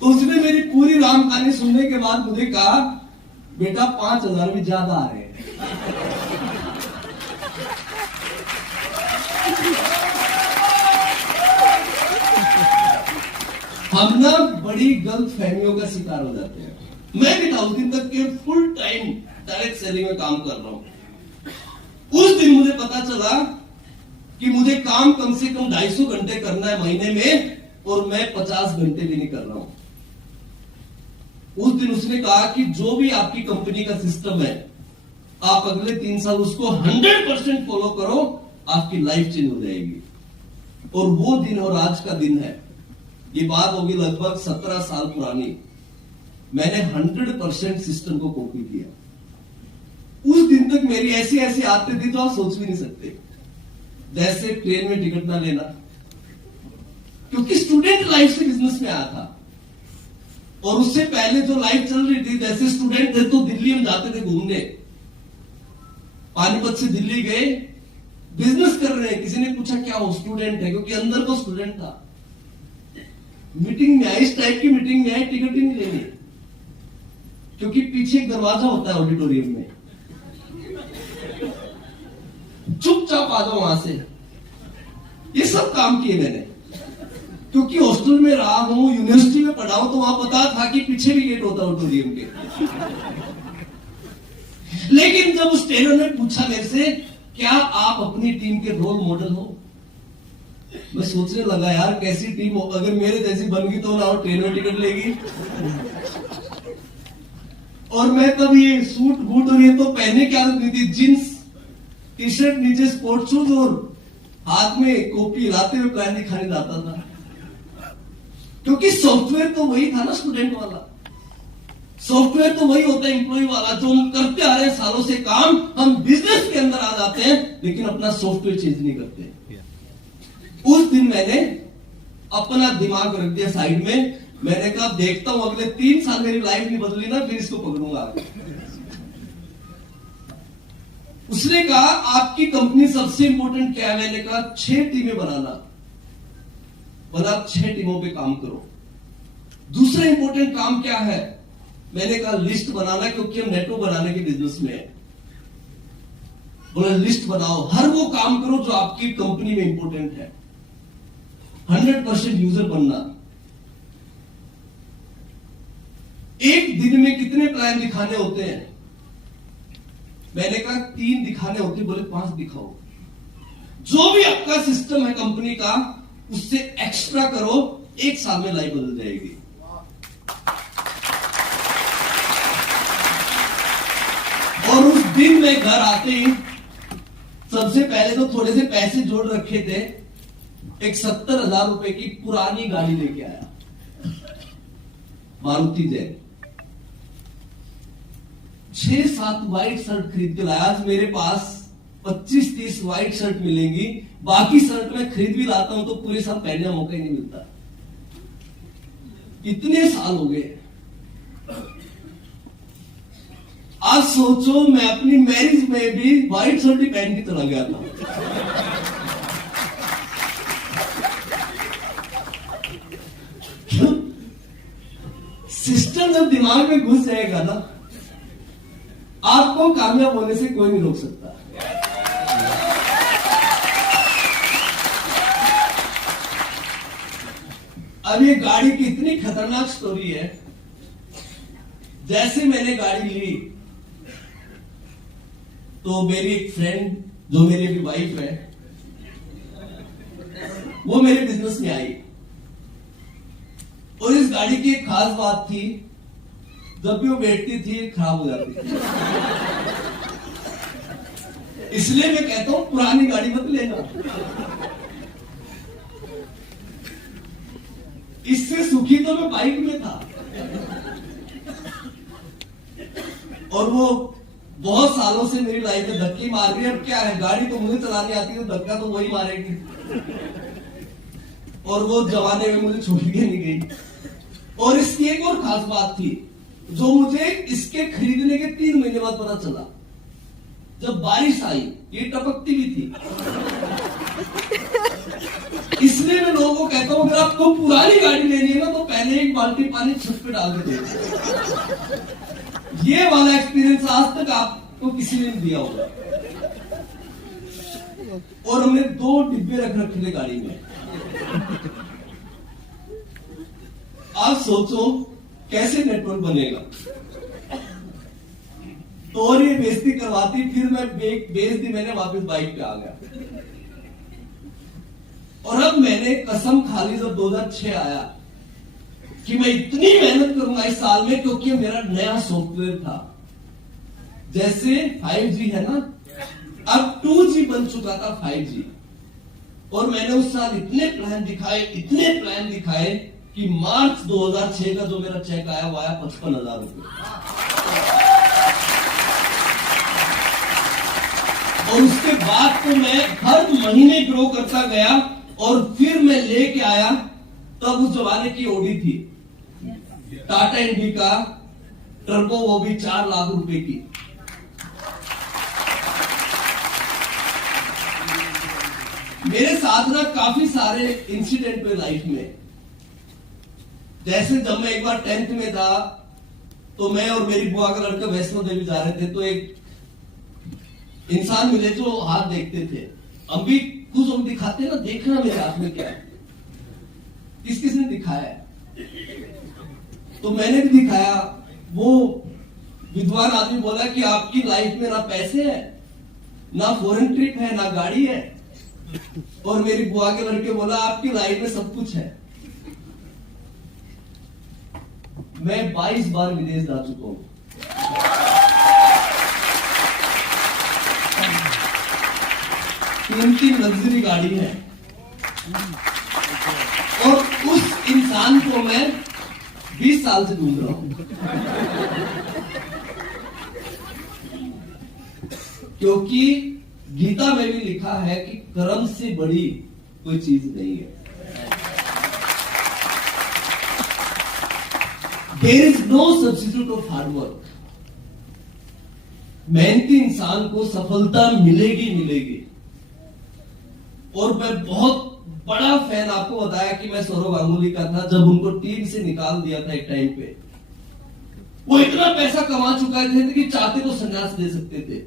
तो उसने मेरी पूरी राम कहानी सुनने के बाद मुझे कहा बेटा 5,000 भी ज्यादा आ रहे हैं। हम ना बड़ी गलत फहमियों का शिकार हो जाते हैं। मैं भी था उस दिन तक के फुल टाइम डायरेक्ट सेलिंग में काम कर रहा हूं। उस दिन मुझे पता चला कि मुझे काम कम से कम 250 घंटे करना है महीने में, और मैं 50 घंटे भी नहीं कर रहा हूं। उस दिन उसने कहा कि जो भी आपकी कंपनी का सिस्टम है, आप अगले 3 साल उसको 100% फॉलो करो, आपकी लाइफ चेंज हो जाएगी। और वो दिन और आज का दिन है, ये बात होगी लगभग 17 साल पुरानी। मैंने 100% सिस्टम को कॉपी किया। उस दिन तक मेरी ऐसी ऐसी आदतें थी जो आप सोच भी नहीं सकते। जैसे ट्रेन में टिकट ना लेना, क्योंकि स्टूडेंट लाइफ से बिजनेस में आया था। और उससे पहले जो लाइफ चल रही थी, जैसे स्टूडेंट थे तो दिल्ली हम जाते थे घूमने, पानीपत से दिल्ली गए, बिजनेस कर रहे हैं। किसी ने पूछा क्या हो, स्टूडेंट है, क्योंकि अंदर को स्टूडेंट था। मीटिंग में आए, इस टाइप की मीटिंग में आए, टिकट ही नहीं लेनी, क्योंकि पीछे एक दरवाजा होता है ऑडिटोरियम में, चुपचाप आ जाओ वहां से। ये सब काम किए मैंने, क्योंकि हॉस्टल में रहा हूं, यूनिवर्सिटी में पढ़ा हूं, तो वहां पता था कि पीछे भी गेट होता है ऑडिटोरियम के। लेकिन जब उस ट्रेनर ने पूछा मेरे से क्या आप अपनी टीम के रोल मॉडल हो, मैं सोचने लगा यार कैसी टीम हो, अगर मेरे जैसी बन गई तो ना और ट्रेन में टिकट लेगी। और मैं तब ये सूट बूट और ये तो पहने की आदत नहीं थी, जींस टी शर्ट, नीचे स्पोर्ट्स शूज और हाथ में कॉपी हिलाते हुए प्लान दिखाने जाता था। क्योंकि सॉफ्टवेयर तो वही था ना स्टूडेंट वाला, सॉफ्टवेयर तो वही होता है एम्प्लॉय वाला, जो हम करते आ रहे हैं सालों से काम। हम बिजनेस के अंदर आ जाते हैं लेकिन अपना सॉफ्टवेयर चेंज नहीं करते। उस दिन मैंने अपना दिमाग रख दिया साइड में। मैंने कहा देखता हूं अगले 3 साल मेरी लाइफ नहीं बदली ना, फिर इसको पकड़ूंगा। उसने कहा आपकी कंपनी सबसे इंपॉर्टेंट क्या है? मैंने कहा 6 टीमें बनाना। बोला 6 टीमों पे काम करो। दूसरा इंपॉर्टेंट काम क्या है? मैंने कहा लिस्ट बनाना, क्योंकि हम नेटवर्क बनाने के बिजनेस में है। बोला लिस्ट बनाओ, हर वो काम करो जो आपकी कंपनी में इंपॉर्टेंट है। 100% यूजर बनना। एक दिन में कितने प्लान दिखाने होते हैं? मैंने कहा 3 दिखाने होते। बोले 5 दिखाओ। जो भी आपका सिस्टम है कंपनी का, उससे एक्स्ट्रा करो, 1 साल में लाइफ बदल जाएगी। और उस दिन मैं घर आते ही सबसे पहले तो थोड़े से पैसे जोड़ रखे थे, एक 70,000 रुपए की पुरानी गाड़ी लेके आया, मारुति जैन। 6-7 व्हाइट शर्ट खरीद के लाया। आज मेरे पास 25-30 व्हाइट शर्ट मिलेंगी। बाकी शर्ट मैं खरीद भी लाता हूं तो पूरे साल पहनने का मौका ही नहीं मिलता। इतने साल हो गए। आज सोचो मैं अपनी मैरिज में भी व्हाइट शर्ट ही पहन के चला गया था। सिस्टम जब दिमाग में घुस जाएगा ना, आपको कामयाब होने से कोई नहीं रोक सकता। अब ये गाड़ी की इतनी खतरनाक स्टोरी है। जैसे मैंने गाड़ी ली तो मेरी एक फ्रेंड, जो मेरी भी वाइफ है, वो मेरे बिजनेस में आई। और इस गाड़ी की एक खास बात थी, जब भी वो बैठती थी खराब हो जाती थी। इसलिए मैं कहता हूं पुरानी गाड़ी मत लेना। इससे सुखी तो मैं बाइक में था। और वो बहुत सालों से मेरी लाइफ में धक्के मार रही है। अब क्या है, गाड़ी तो मुझे चलानी आती है, तो धक्का तो वही मारेगी। और वो जमाने में मुझे छोड़ के नहीं गई। और इसकी एक और खास बात थी, जो मुझे इसके खरीदने के 3 महीने बाद पता चला। जब बारिश आई, ये टपकती भी थी। इसलिए मैं लोगों को कहता हूं, अगर आपको पुरानी गाड़ी लेनी है ना, तो पहले एक बाल्टी पानी छत पे डाल के दे। ये वाला एक्सपीरियंस आज तक आपको किसी ने नहीं दिया होगा। और हमने 2 डिब्बे रख रखे थे गाड़ी में। आप सोचो कैसे नेटवर्क बनेगा। तो और ये बेइज्जती करवाती, फिर मैं बेच दी, मैंने वापस बाइक पे आ गया। और अब मैंने कसम खा ली जब 2006 आया कि मैं इतनी मेहनत करूंगा इस साल में, क्योंकि मेरा नया सॉफ्टवेयर था। जैसे 5G है ना, अब 2G बन चुका था 5G। और मैंने उस साल इतने प्लान दिखाए कि मार्च 2006 का जो मेरा चेक आया वो आया 55,000 रुपए। और उसके बाद तो मैं हर महीने ग्रो करता गया। और फिर मैं लेके आया, तब उस जमाने की ओडी थी, टाटा इंडिका टर्बो, वो भी 4 लाख रुपए की। मेरे साथ ना काफी सारे इंसिडेंट हुए लाइफ में। जैसे जब मैं एक बार 10th में था, तो मैं और मेरी बुआ का लड़का वैष्णो देवी जा रहे थे। तो एक इंसान मिले जो हाथ देखते थे। हम भी कुछ हम दिखाते ना, देखना मेरे हाथ में क्या है। किसने दिखाया है? तो मैंने भी दिखाया। वो विद्वान आदमी बोला कि आपकी लाइफ में ना पैसे है, ना फॉरेन ट्रिप है, ना गाड़ी है। और मेरी बुआ के लड़के बोला आपकी लाइफ में सब कुछ है। मैं 22 बार विदेश जा चुका हूं। तीन लग्जरी गाड़ी है। और उस इंसान को मैं 20 साल से ढूंढ रहा हूं। क्योंकि गीता में भी लिखा है कि कर्म से बड़ी कोई चीज नहीं है। There is no substitute of hard work. मेहनती इंसान को सफलता मिलेगी। और मैं बहुत बड़ा फैन, आपको बताया कि मैं सौरव गांगुली का था। जब उनको टीम से निकाल दिया था एक टाइम पे, वो इतना पैसा कमा चुका थे कि चाहते तो संन्यास दे सकते थे,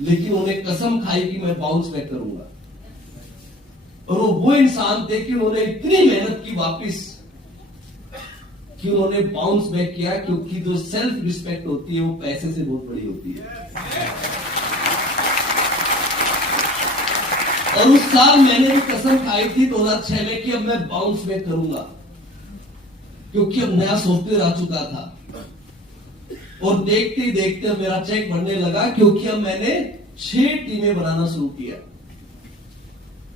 लेकिन उन्हें कसम खाई कि मैं बाउंस बैक करूंगा। और वो इंसान थे कि उन्होंने इतनी मेहनत की वापिस, कि उन्होंने बाउंस बैक किया। क्योंकि जो सेल्फ रिस्पेक्ट होती है वो पैसे से बहुत बड़ी होती है। और उस साल मैंने भी कसम खाई थी 2006 में कि अब मैं बाउंस बैक करूंगा, क्योंकि अब नया सॉफ्टवेयर आ चुका था। और देखते ही देखते अब मेरा चेक बढ़ने लगा, क्योंकि अब मैंने 6 टीमें बनाना शुरू किया।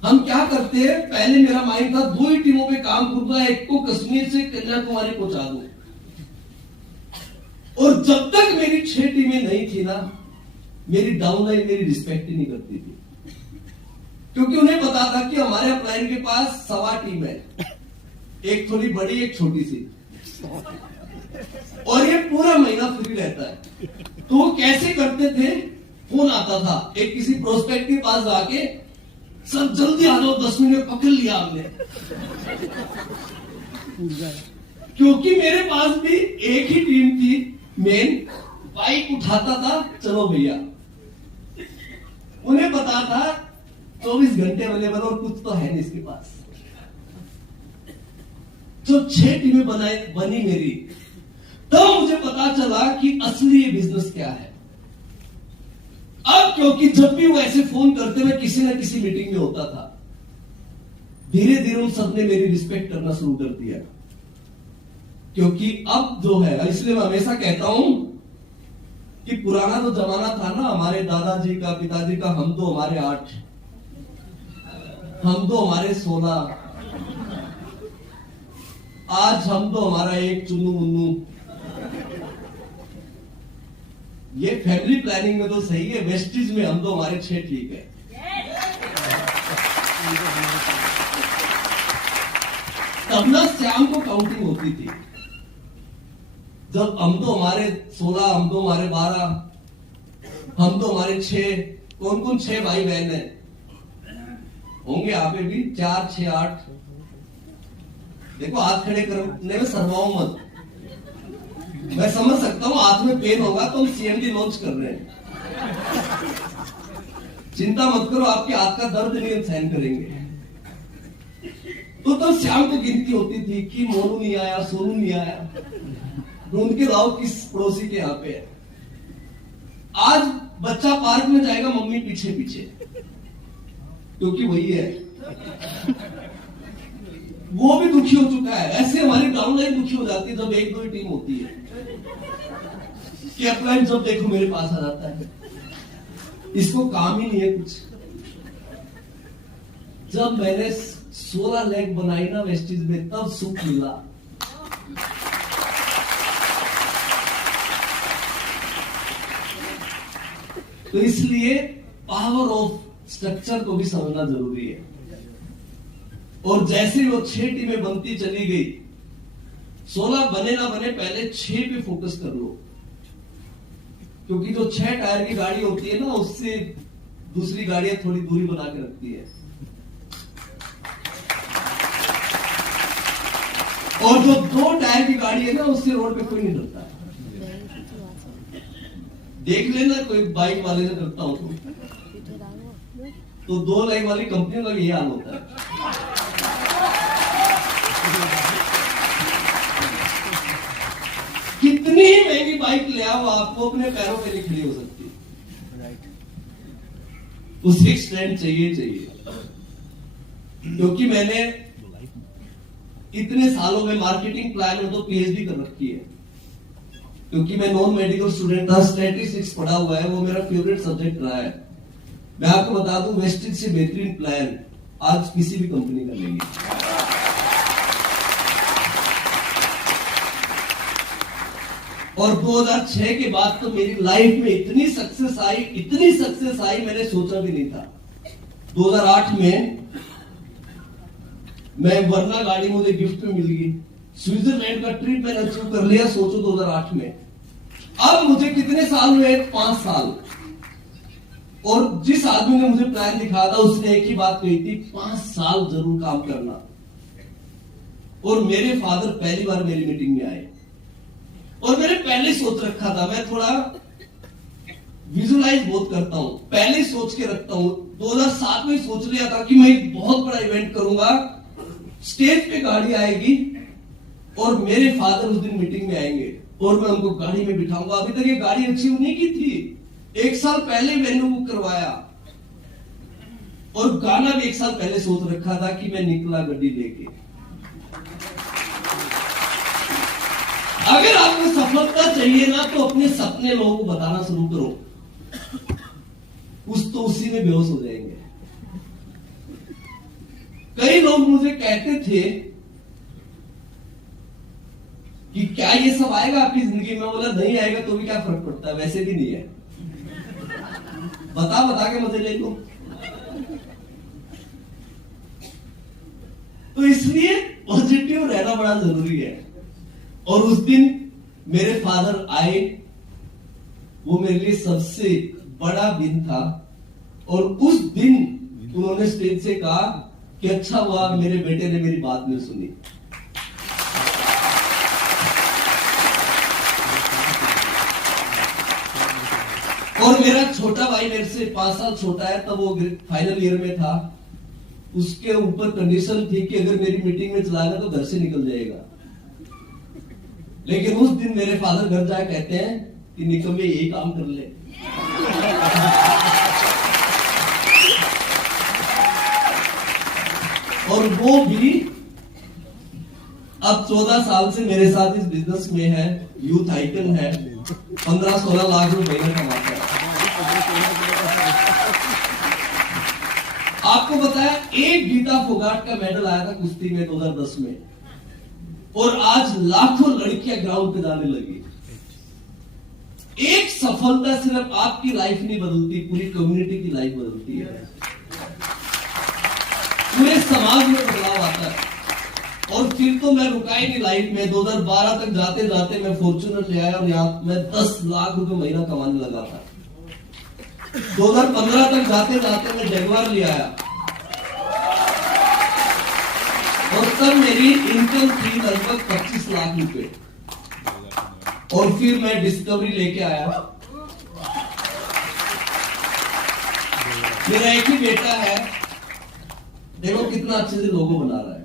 हम क्या करते हैं, पहले मेरा माइंड था 2 ही टीमों पे काम करूंगा, एक को कश्मीर से कन्याकुमारी पहुंचा दूं। और जब तक मेरी 6 टीमें नहीं थी ना, मेरी डाउनलाइन मेरी रिस्पेक्ट ही नहीं करती थी। क्योंकि उन्हें पता था कि हमारे अपलाइन के पास 1.25 टीम है, एक थोड़ी बड़ी एक छोटी सी, और ये पूरा महीना फ्री रहता है। तो वो कैसे करते थे, फोन आता था एक किसी प्रोस्पेक्ट के पास जाके, सर जल्दी आ जाओ 10 मिनट पकड़ लिया हमने। क्योंकि मेरे पास भी एक ही टीम थी मेन, बाइक उठाता था, चलो भैया। उन्हें पता था 24 घंटे अवेलेबल, और कुछ तो है नहीं इसके पास। जो 6 टीमें बनी मेरी, तब मुझे पता चला कि असली ये बिजनेस क्या है। अब क्योंकि जब भी वो ऐसे फोन करते, मैं किसी ना किसी मीटिंग में होता था। धीरे धीरे उन सबने मेरी रिस्पेक्ट करना शुरू कर दिया। क्योंकि अब जो है, इसलिए मैं हमेशा कहता हूं कि पुराना जो जमाना था ना, हमारे दादाजी का, पिताजी का, हम तो हमारे 8, हम तो हमारे 16, आज हम तो हमारा एक चुन्नू मुन्नू। ये फैमिली प्लानिंग में तो सही है, वेस्टिज में हम तो हमारे 6 ठीक है। तब ना श्याम को काउंटिंग होती थी, जब हम तो हमारे 16, हम तो हमारे 12, हम तो हमारे 6, कौन कौन 6 भाई बहन है होंगे यहाँ पे भी, 4, 6, 8। देखो हाथ खड़े करने में शर्माओ मत, मैं समझ सकता हूं हाथ में पेन होगा तो हम सीएमडी लॉन्च कर रहे हैं, चिंता मत करो, आपके हाथ का दर्द नहीं हम सहन करेंगे। तो तब श्याम को गिनती होती थी कि मोनू नहीं आया, सोनू नहीं आया, ढूंढ के लाओ किस पड़ोसी के यहाँ पे है। आज बच्चा पार्क में जाएगा मम्मी पीछे पीछे, क्योंकि वही है, वो भी दुखी हो चुका है। ऐसे हमारी डाउनलाइन दुखी हो जाती है जब 1-2 टीम होती है कि अपलाइन जब देखो मेरे पास आ जाता है, इसको काम ही नहीं है कुछ। जब मैंने 16 लेग बनाई ना वेस्टिज में, तब सुख मिला। तो इसलिए पावर ऑफ स्ट्रक्चर को भी समझना जरूरी है। और जैसे वो 6 टीमें बनती चली गई, 16 बने ना बने, पहले 6 पे फोकस कर लो, क्योंकि जो 6 टायर की गाड़ी होती है ना, उससे दूसरी गाड़ियां थोड़ी दूरी बना के रखती है। और जो 2 टायर की गाड़ी है ना, उससे रोड पे कोई नहीं डरता। देख लेना कोई बाइक वाले से डरता हो तो 2 लाइन वाली कंपनियों का ये हाल होता है। कितनी ही महंगी बाइक ले आओ, आपको अपने पैरों पे नहीं खड़ी हो सकती। उस फिक्स ट्रेंड चाहिए, क्योंकि मैंने इतने सालों में मार्केटिंग प्लान में तो पीएचडी कर रखी है, क्योंकि मैं नॉन मेडिकल स्टूडेंट था, स्टैटिस्टिक्स पढ़ा हुआ है, वो मेरा फेवरेट सब्जेक्ट रहा है। मैं आपको बता दूं, वेस्टिज से बेहतरीन प्लान आज किसी भी कंपनी का नहीं है। और 2006 के बाद तो मेरी लाइफ में इतनी सक्सेस आई, मैंने सोचा भी नहीं था। 2008 में मैं वरना गाड़ी मुझे गिफ्ट में मिल गई, स्विट्जरलैंड का ट्रिप मैंने अचीव कर लिया, सोचो 2008 में। अब मुझे कितने साल हुए? 5 साल। और जिस आदमी ने मुझे प्लान दिखाया था, उसने एक ही बात कही थी, 5 साल जरूर काम करना। और मेरे फादर पहली बार मेरी मीटिंग में आए, और मैंने पहले सोच रखा था, मैं थोड़ा विजुअलाइज बहुत करता हूं, पहले सोच के रखता हूं। 2007 में सोच लिया था कि मैं एक बहुत बड़ा इवेंट करूंगा, स्टेज पे गाड़ी आएगी और मेरे फादर उस दिन मीटिंग में आएंगे और मैं उनको गाड़ी में बिठाऊंगा। अभी तक ये गाड़ी अचीव नहीं की थी, 1 साल पहले वेन्यू बुक करवाया, और गाना भी 1 साल पहले सोच रखा था कि मैं निकला गड्डी लेके। अगर आपको सफलता चाहिए ना, तो अपने सपने लोगों को बताना शुरू करो, कुछ तो उसी में बेहोश हो जाएंगे। कई लोग मुझे कहते थे कि क्या ये सब आएगा आपकी जिंदगी में? बोला नहीं आएगा तो भी क्या फर्क पड़ता है, वैसे भी नहीं है, बता के मजे ले लो। तो इसलिए पॉजिटिव रहना बड़ा जरूरी है। और उस दिन मेरे फादर आए, वो मेरे लिए सबसे बड़ा दिन था। और उस दिन उन्होंने स्टेज से कहा कि अच्छा हुआ मेरे बेटे ने मेरी बात नहीं सुनी। और मेरा छोटा भाई मेरे से 5 साल छोटा है, तब वो फाइनल ईयर में था। उसके ऊपर कंडीशन थी कि अगर मेरी मीटिंग में चलाएगा तो घर से निकल जाएगा। लेकिन उस दिन मेरे फादर घर जाए कहते हैं कि निकम्मे यही काम कर ले। और वो भी अब 14 साल से मेरे साथ इस बिजनेस में है, यूथ आइकन है, 15-16 लाख रुपए महीना कमाता है। आपको बताया, एक गीता फोगाट का मेडल आया था कुश्ती में 2010 में, और आज लाखों लड़कियां ग्राउंड पे जाने लगी। एक सफलता सिर्फ आपकी लाइफ नहीं बदलती, पूरी कम्युनिटी की लाइफ बदलती है, पूरे समाज में बदलाव आता है। और फिर तो मैं रुका ही नहीं लाइफ में। 2012 तक जाते जाते मैं फॉर्च्यूनर ले आया और यहाँ मैं 10 लाख रुपए महीना कमाने लगा था। 2015 तक जाते जाते मैं जगुआर ले आया और तब मेरी इनकम थी लगभग 25 लाख रुपए। और फिर मैं डिस्कवरी लेके आया। मेरा एक ही बेटा है, देखो कितना अच्छे से लोगो बना रहा है।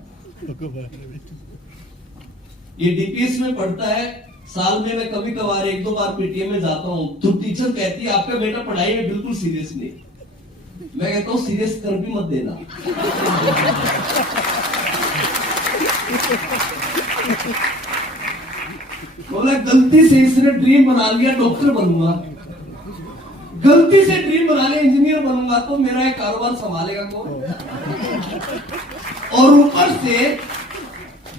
ये डीपीएस में पढ़ता है। साल में मैं कभी कभार 1-2 बार पीटीएम में जाता हूं तो टीचर कहती है आपका बेटा पढ़ाई में बिल्कुल सीरियस नहीं। मैं कहता हूं सीरियस कर भी मत देना। बोला गलती से इसने ड्रीम बना लिया डॉक्टर बनूंगा, गलती से ड्रीम बना लिया इंजीनियर बनूंगा, तो मेरा ये कारोबार संभालेगा कौन? और ऊपर से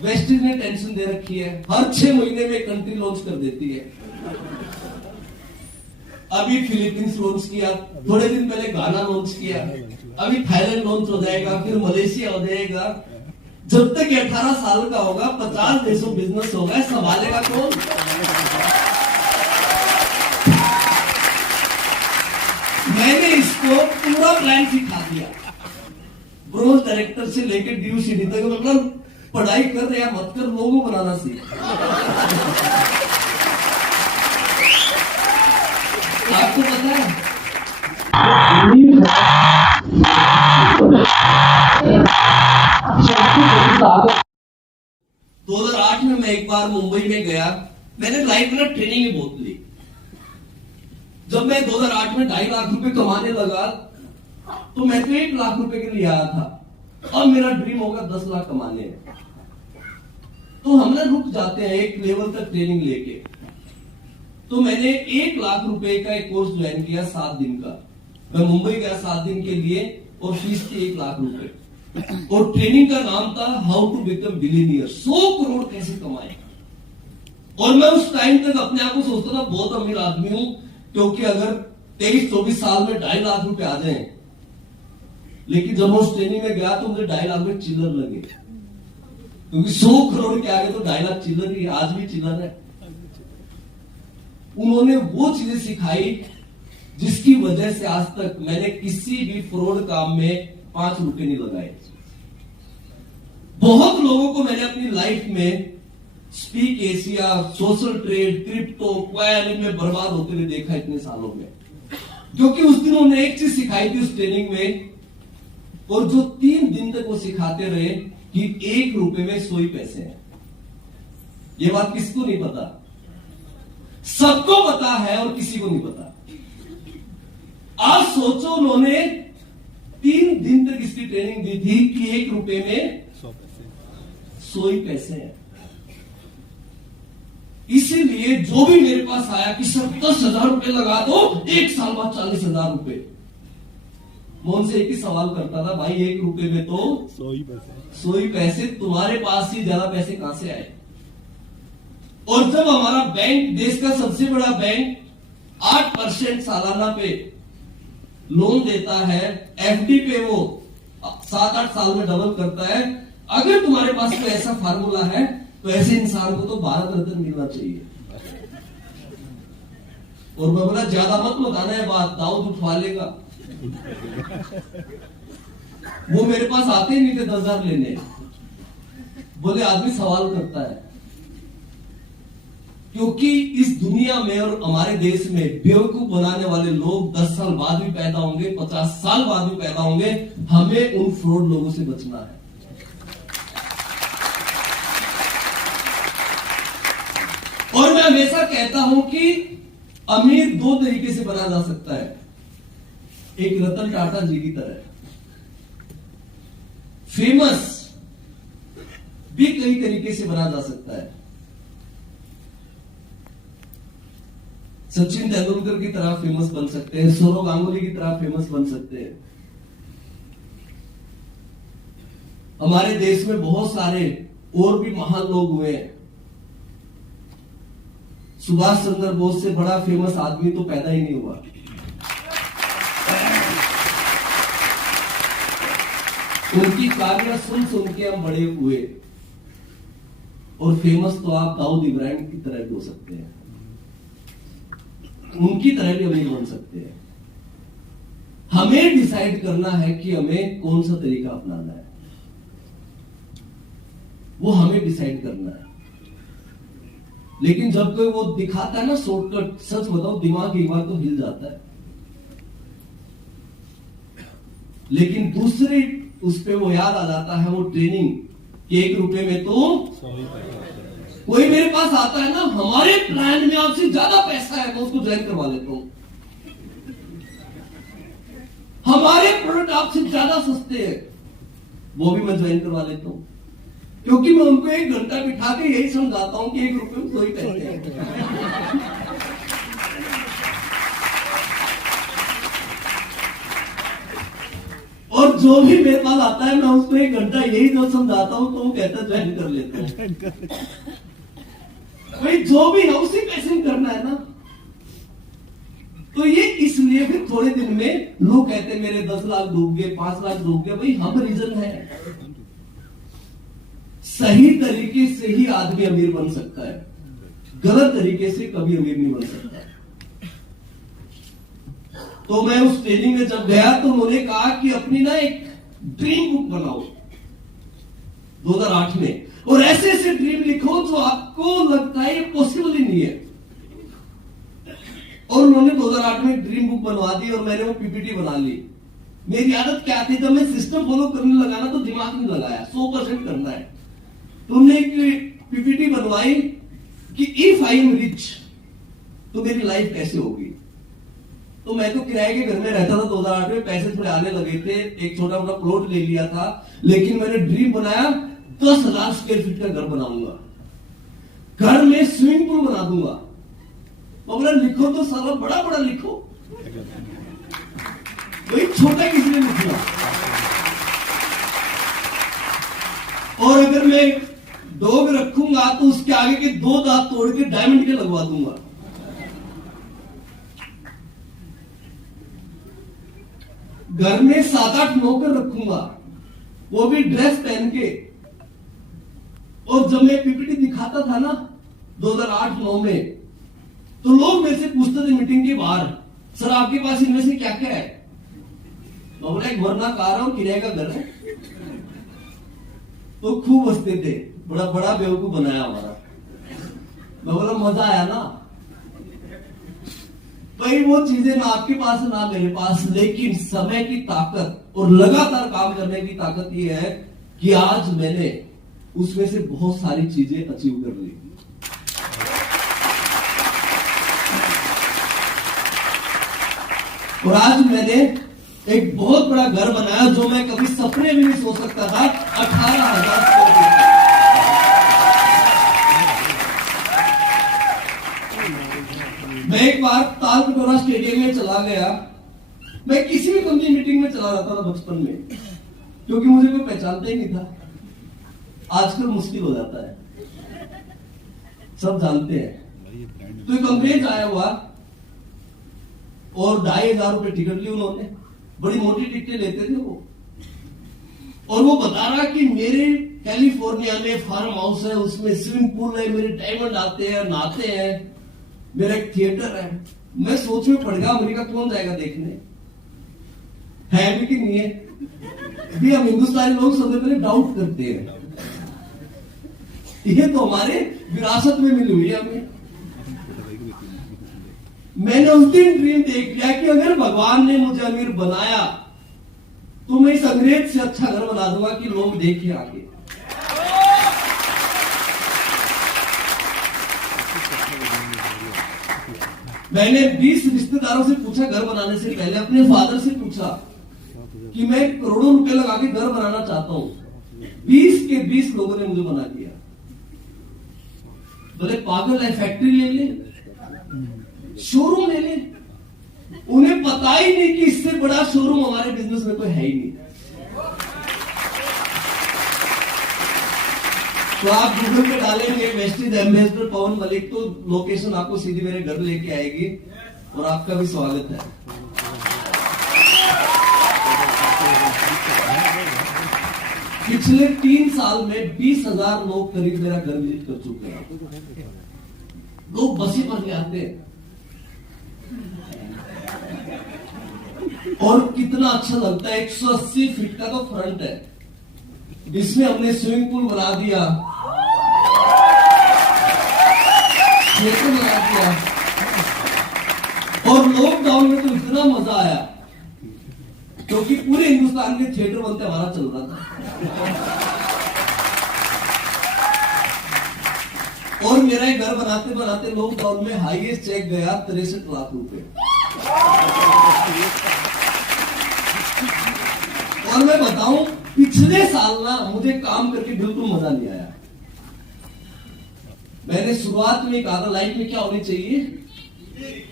वेस्टर्न ने टेंशन दे रखी है, हर 6 महीने में कंट्री लॉन्च कर देती है। अभी फिलीपींस लॉन्च किया, थोड़े दिन पहले गाना लॉन्च किया, अभी थाईलैंड लॉन्च हो जाएगा, फिर मलेशिया हो जाएगा। जब तक 18 साल का होगा 50 देशों बिजनेस होगा, संभालेगा कौन? मैंने इसको पूरा प्लान सिखा दिया, ब्रोज डायरेक्टर से लेकर डीयूसीडी तक। मतलब पढ़ाई कर रहे या मत कर, लोगों बनाना सीख। आपको पता है 2008 में मैं एक बार मुंबई में गया। मैंने लाइफ में ट्रेनिंग ही बहुत ली। जब मैं 2008 में 2.5 लाख रुपए कमाने लगा तो मैं तो 1 लाख रुपए के लिए आया था। अब मेरा ड्रीम होगा 10 लाख कमाने। तो हम ना रुक जाते हैं एक लेवल तक ट्रेनिंग लेके। तो मैंने 1 लाख रुपए का एक कोर्स ज्वाइन किया 7 दिन का। मैं मुंबई गया 7 दिन के लिए और फीस थी 1 लाख रुपए। और ट्रेनिंग का नाम था how to become billionaire, 100 crore कैसे कमाए। और मैं उस टाइम तक अपने आप को सोचता था बहुत अमीर आदमी हूं, क्योंकि अगर 23-24 साल में 2.5 लाख रुपए आ जाए। लेकिन जब मैं उस ट्रेनिंग में गया तो मुझे 2.5 लाख में चिल्लर लगे, क्योंकि 100 करोड़ के आगे तो 2.5 लाख चिल्लर ही, आज भी चिल्लर है। उन्होंने वो चीजें सिखाई जिसकी वजह से आज तक मैंने किसी भी फ्रॉड काम में 5 रुपए नहीं लगाए। बहुत लोगों को मैंने अपनी लाइफ में speak Asia, social trade, crypto, coin में बर्बाद होते हुए देखा इतने सालों में। क्योंकि उस दिन उन्होंने एक चीज सिखाई थी उस ट्रेनिंग में, और जो 3 दिन तक वो सिखाते रहे कि 1 रुपए में 100 ही पैसे हैं। ये बात किसको नहीं पता? सबको पता है और किसी को नहीं पता। आज सोचो, उन्होंने 3 दिन तक इसकी ट्रेनिंग दी थी कि 1 रुपए में 100 ही पैसे हैं। इसीलिए जो भी मेरे पास आया कि सर 10,000 रुपए लगा दो, 1 साल बाद 40,000 रुपए। मैं उनसे एक ही सवाल करता था, भाई 1 रुपए में तो 100 ही पैसे, तुम्हारे पास ही ज्यादा पैसे कहां से आए? और जब हमारा बैंक, देश का सबसे बड़ा बैंक 8% सालाना पे लोन देता है, एफडी पे वो 7-8 साल में डबल करता है। अगर तुम्हारे पास कोई ऐसा फार्मूला है तो ऐसे इंसान को तो भारत रत्न मिलना चाहिए। और मैं बोला ज्यादा मत बताना है बात, दाऊद उठवा लेगा। वो मेरे पास आते ही नहीं थे 10,000 लेने। बोले आदमी सवाल करता है, क्योंकि इस दुनिया में और हमारे देश में बेवकूफ बनाने वाले लोग 10 साल बाद भी पैदा होंगे, 50 साल बाद भी पैदा होंगे। हमें उन फ्रॉड लोगों से बचना है। और मैं हमेशा कहता हूं कि अमीर 2 तरीके से बना जा सकता है, एक रतन टाटा जी की तरह। फेमस भी कई तरीके से बना जा सकता है। सचिन तेंदुलकर की तरह फेमस बन सकते हैं, सौरव गांगुली की तरह फेमस बन सकते हैं। हमारे देश में बहुत सारे और भी महान लोग हुए हैं। सुभाष चंद्र बोस से बड़ा फेमस आदमी तो पैदा ही नहीं हुआ। उनकी कहानियां सुन सुन के हम बड़े हुए, और फेमस तो आप दाऊद इब्राहिम की तरह भी हो सकते हैं, उनकी तरह भी अमीर बन सकते हैं। हमें डिसाइड करना है कि हमें कौन सा तरीका अपनाना है, वो हमें डिसाइड करना है। लेकिन जब कोई वो दिखाता है ना शॉर्टकट, सच बताओ दिमाग एक बार तो हिल जाता है, लेकिन दूसरे उस पे वो याद आ जाता है वो ट्रेनिंग कि 1 रुपए में तो कोई मेरे पास आता है ना, हमारे प्लान में आपसे ज्यादा पैसा है, मैं उसको ज्वाइन करवा लेता हूं। हमारे प्रोडक्ट आपसे ज्यादा सस्ते हैं, वो भी मैं ज्वाइन करवा लेता हूं, क्योंकि मैं उनको 1 घंटा बिठा के यही समझाता हूं कि 1 रुपए में कोई पैसे हैं। और जो भी मेरे पास आता है मैं उसको 1 घंटा यही जो समझाता हूं तो वो कहता ज्वाइन कर लेता हूं। भाई जो भी है उसी पैसे में करना है ना। तो ये इसलिए फिर थोड़े दिन में लोग कहते हैं मेरे 10 लाख डूब गए, 5 लाख डूब गए। भाई हम रीजन है, सही तरीके से ही आदमी अमीर बन सकता है, गलत तरीके से कभी अमीर नहीं बन सकता। तो मैं उस ट्रेनिंग में जब गया तो उन्होंने कहा कि अपनी ना एक ड्रीम बुक बनाओ 2008 में, और ऐसे ऐसे ड्रीम लिखो जो आपको लगता है ये पॉसिबल ही नहीं है। और उन्होंने 2008 में ड्रीम बुक बनवा दी और मैंने वो पीपीटी बना ली। मेरी आदत क्या थी, जब मैं सिस्टम फॉलो करने लगा ना तो दिमाग नहीं लगाया, 100% करना है। तो हमने एक पीपीटी बनवाई कि इफ आई एम रिच तो मेरी लाइफ कैसे होगी। तो मैं तो किराए के घर में रहता था 2008 में, पैसे थोड़े आने लगे थे, एक छोटा मोटा प्लॉट ले लिया था, लेकिन मैंने ड्रीम बनाया 10,000 स्क्वायर फीट का घर बनाऊंगा, घर में स्विमिंग पूल बना दूंगा। बोला लिखो तो साला बड़ा बड़ा लिखो, वही छोटा किसने लिखना। और अगर मैं डॉग रखूंगा तो उसके आगे के 2 दांत तोड़ के डायमंड के लगवा दूंगा। घर में 7-8 नौकर रखूंगा, वो भी ड्रेस पहन के। और जब मैं पीपीटी दिखाता था ना 2008-9 में, तो लोग मेरे से पूछते थे मीटिंग के बाहर, सर आपके पास इनमें से क्या क्या है। मैं बोला एक वरना कार और किराए का घर है। तो खूब हंसते थे, बड़ा बड़ा बेवकूफ बनाया हमारा। मैं बोला मजा आया ना। भाई वो चीजें ना आपके पास ना मेरे पास, लेकिन समय की ताकत और लगातार काम करने की ताकत ये है कि आज मैंने उसमें से बहुत सारी चीजें अचीव कर ली। और आज मैंने एक बहुत बड़ा घर बनाया जो मैं कभी सपने में नहीं सोच सकता था। 18,000 स्क्वायर फीट। मैं एक बार ताल कटोरा स्टेडियम में चला गया। मैं किसी भी कंपनी मीटिंग में चला जाता था बचपन में, क्योंकि मुझे कोई पहचानता ही नहीं था। आजकल मुश्किल हो जाता है, सब जानते हैं। तो एक अंग्रेज आया हुआ और 2,500 रुपए टिकट ली उन्होंने, बड़ी मोटी टिकटें लेते थे वो। और वो बता रहा कि मेरे कैलिफोर्निया में फार्म हाउस है, उसमें स्विमिंग पूल है, मेरे डायमंड आते हैं, नहाते हैं, मेरा एक थिएटर है। मैं सोच में पड़ गया अमेरिका कौन जाएगा देखने, है भी कि नहीं है। भी हम हिंदुस्तानी लोग सबसे पहले डाउट करते हैं, ये तो हमारे विरासत में मिली हुई है हमें। मैंने उस दिन ड्रीम देख लिया कि अगर भगवान ने मुझे अमीर बनाया तो मैं इस अंग्रेज से अच्छा घर बना दूंगा कि लोग देखें आगे। मैंने 20 रिश्तेदारों से पूछा घर बनाने से पहले, अपने फादर से पूछा कि मैं करोड़ों रुपए लगा के घर बनाना चाहता हूं। 20 के 20 लोगों ने मुझे बना दिया। बोले पागल है, फैक्ट्री ले ले, शोरूम ले ले। उन्हें पता ही नहीं कि इससे बड़ा शोरूम हमारे बिजनेस में कोई है ही नहीं। तो आप गूगल पे डालेंगे वेस्टिज एम्बेसडर पवन मलिक तो लोकेशन आपको सीधी मेरे घर लेके आएगी और आपका भी स्वागत है। पिछले 3 साल में 20,000 लोग करीब मेरा घर विजिट कर चुके हैं। लोग बसें भर के आते हैं और कितना अच्छा लगता है। 180 फीट का तो फ्रंट है, इसमें हमने स्विमिंग पूल बना दिया, थिएटर बना दिया और लॉकडाउन में तो इतना मजा आया क्योंकि पूरे हिंदुस्तान के थिएटर बनते हमारा चल रहा था। और मेरा घर बनाते बनाते लॉकडाउन में हाईएस्ट चेक गया 63 लाख रुपए। और मैं बताऊं पिछले साल ना मुझे काम करके बिल्कुल मजा नहीं आया। मैंने शुरुआत में कहा था लाइफ में क्या होनी चाहिए,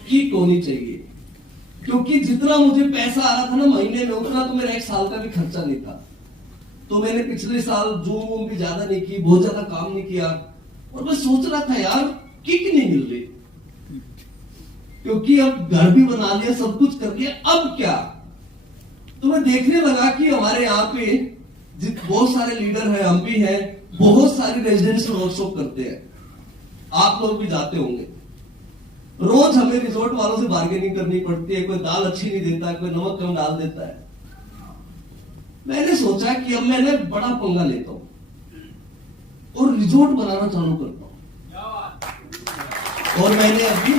किक होनी चाहिए, क्योंकि जितना मुझे पैसा आ रहा था ना महीने में उतना तो मेरा 1 साल का भी खर्चा नहीं था। तो मैंने पिछले साल जूम भी ज्यादा नहीं की, बहुत ज्यादा काम नहीं किया और मैं सोच रहा था यार किक नहीं मिल रही, क्योंकि अब घर भी बना लिया, सब कुछ कर लिया, अब क्या। तो मैं देखने लगा कि हमारे यहाँ पे बहुत सारे लीडर हैं, हम भी हैं, बहुत सारे रेजिडेंशियल वर्कशॉप करते हैं, आप लोग भी जाते होंगे। रोज हमें रिजॉर्ट वालों से बार्गेनिंग करनी पड़ती है, कोई दाल अच्छी नहीं देता है, कोई नमक कम डाल देता है। मैंने सोचा कि अब मैंने बड़ा पंगा लेता हूं और रिजॉर्ट बनाना चालू करता हूं। और मैंने अभी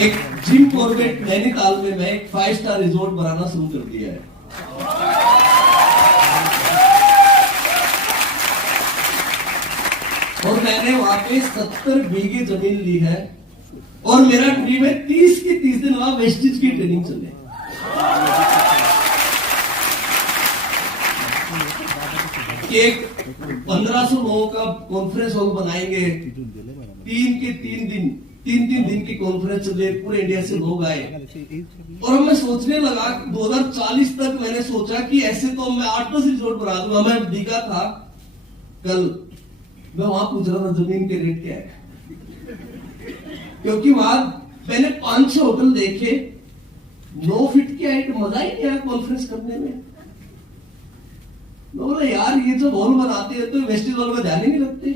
एक जिम कॉर्बेट नैनीताल में मैं एक 5 स्टार रिजॉर्ट बनाना शुरू कर दिया है। और मैंने वहां पे 70 बीघे जमीन ली है और मेरा ड्रीम है 30 के 30 दिन वहां वेस्टिज की ट्रेनिंग चले। एक 1500 लोगों का कॉन्फ्रेंस हॉल बनाएंगे, 3 दिन की कॉन्फ्रेंस चले, पूरे इंडिया से लोग आए। और मैं सोचने लगा 2040 तक मैंने सोचा कि ऐसे तो मैं 8-10 रिजॉर्ट बना दूंगा। मैं दिखा था कल, मैं वहां पूछ रहा था जमीन के रेट क्या है, क्योंकि वहां मैंने 5-6 होटल देखे, 9 फीट की हाइट, मजा ही नहीं आया कॉन्फ्रेंस करने में। मैं बोला यार ये जो हॉल बनाते हैं तो वेस्टिज हॉल में ध्यान ही नहीं रखते,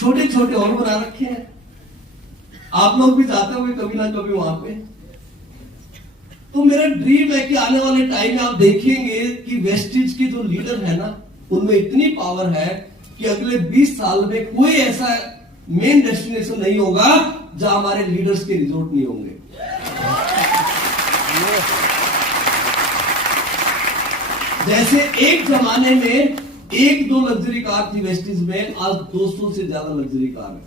छोटे छोटे हॉल बना रखे हैं। आप लोग भी जाते होंगे कभी ना कभी वहां पे। तो मेरा ड्रीम है कि आने वाले टाइम में आप देखेंगे कि वेस्टिज के जो लीडर है ना उनमें इतनी पावर है कि अगले 20 साल में कोई ऐसा मेन डेस्टिनेशन नहीं होगा जहां हमारे लीडर्स के रिजॉर्ट नहीं होंगे। जैसे एक जमाने में 1-2 लग्जरी कार थी वेस्टिज में, आज 200 से ज्यादा लग्जरी कार है।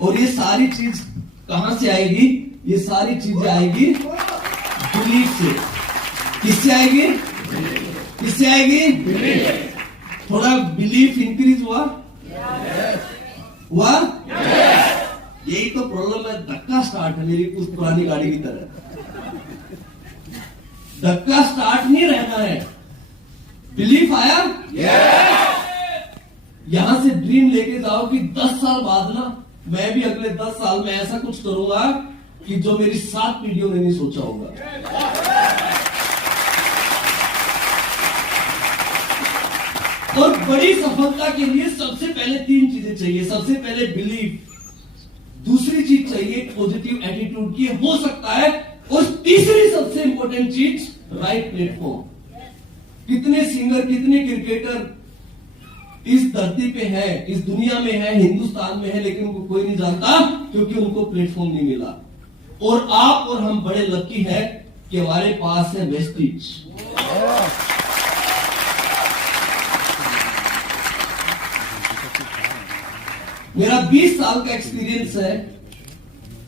और ये सारी चीज कहां से आएगी? ये सारी चीजें आएगी बिलीफ से। किससे आएगी? किससे आएगी? थोड़ा बिलीफ इंक्रीज हुआ? हुआ? यही तो प्रॉब्लम है, धक्का स्टार्ट है मेरी उस पुरानी गाड़ी की तरह। धक्का स्टार्ट नहीं रहना है। बिलीफ आया? यहां से ड्रीम लेके जाओ कि 10 साल बाद ना मैं भी अगले 10 साल में ऐसा कुछ करूंगा कि जो मेरी 7 पीढ़ियों ने नहीं सोचा होगा। और बड़ी सफलता के लिए सबसे पहले 3 चीजें चाहिए। सबसे पहले बिलीफ, दूसरी चीज चाहिए पॉजिटिव एटीट्यूड की हो सकता है, और तीसरी सबसे इंपॉर्टेंट चीज राइट प्लेटफॉर्म। कितने सिंगर, कितने क्रिकेटर इस धरती पे है, इस दुनिया में है, हिंदुस्तान में है, लेकिन उनको कोई नहीं जानता क्योंकि उनको प्लेटफॉर्म नहीं मिला। और आप और हम बड़े लकी हैं कि हमारे पास है वेस्टिज। मेरा 20 साल का एक्सपीरियंस है,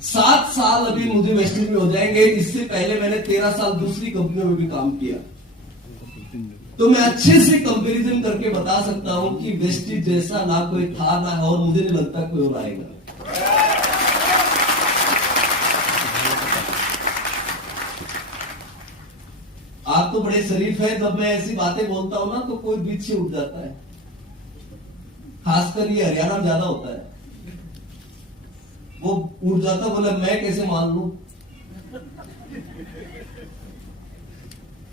7 साल अभी मुझे वेस्टिज में हो जाएंगे। इससे पहले मैंने 13 साल दूसरी कंपनियों में भी काम किया, तो मैं अच्छे से कंपैरिजन करके बता सकता हूं कि वेस्टिज जैसा ना कोई था ना, और मुझे नहीं लगता कोई और आएगा। आप आप तो बड़े शरीफ है, जब मैं ऐसी बातें बोलता हूं ना तो कोई बीच से उठ जाता है, खासकर ये हरियाणा में ज्यादा होता है। वो उठ जाता, बोला मैं कैसे मान लूं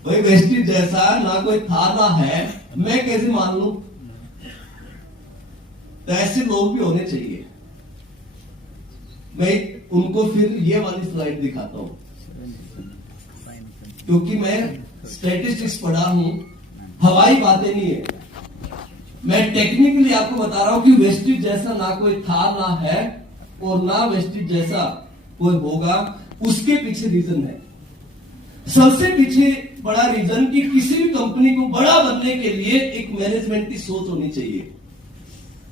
भाई, वेस्टेज जैसा ना कोई था ना है, मैं कैसे मान लूं। तो ऐसे लोग भी होने चाहिए। मैं उनको फिर ये वाली स्लाइड दिखाता हूं, क्योंकि मैं स्टैटिस्टिक्स पढ़ा हूं, हवाई बातें नहीं है। मैं टेक्निकली आपको बता रहा हूं कि वेस्टेज जैसा ना कोई था ना है, और ना वेस्टेज जैसा कोई होगा। उसके पीछे रीजन है, सबसे पीछे बड़ा रीजन कि किसी भी कंपनी को बड़ा बनने के लिए एक मैनेजमेंट की सोच होनी चाहिए।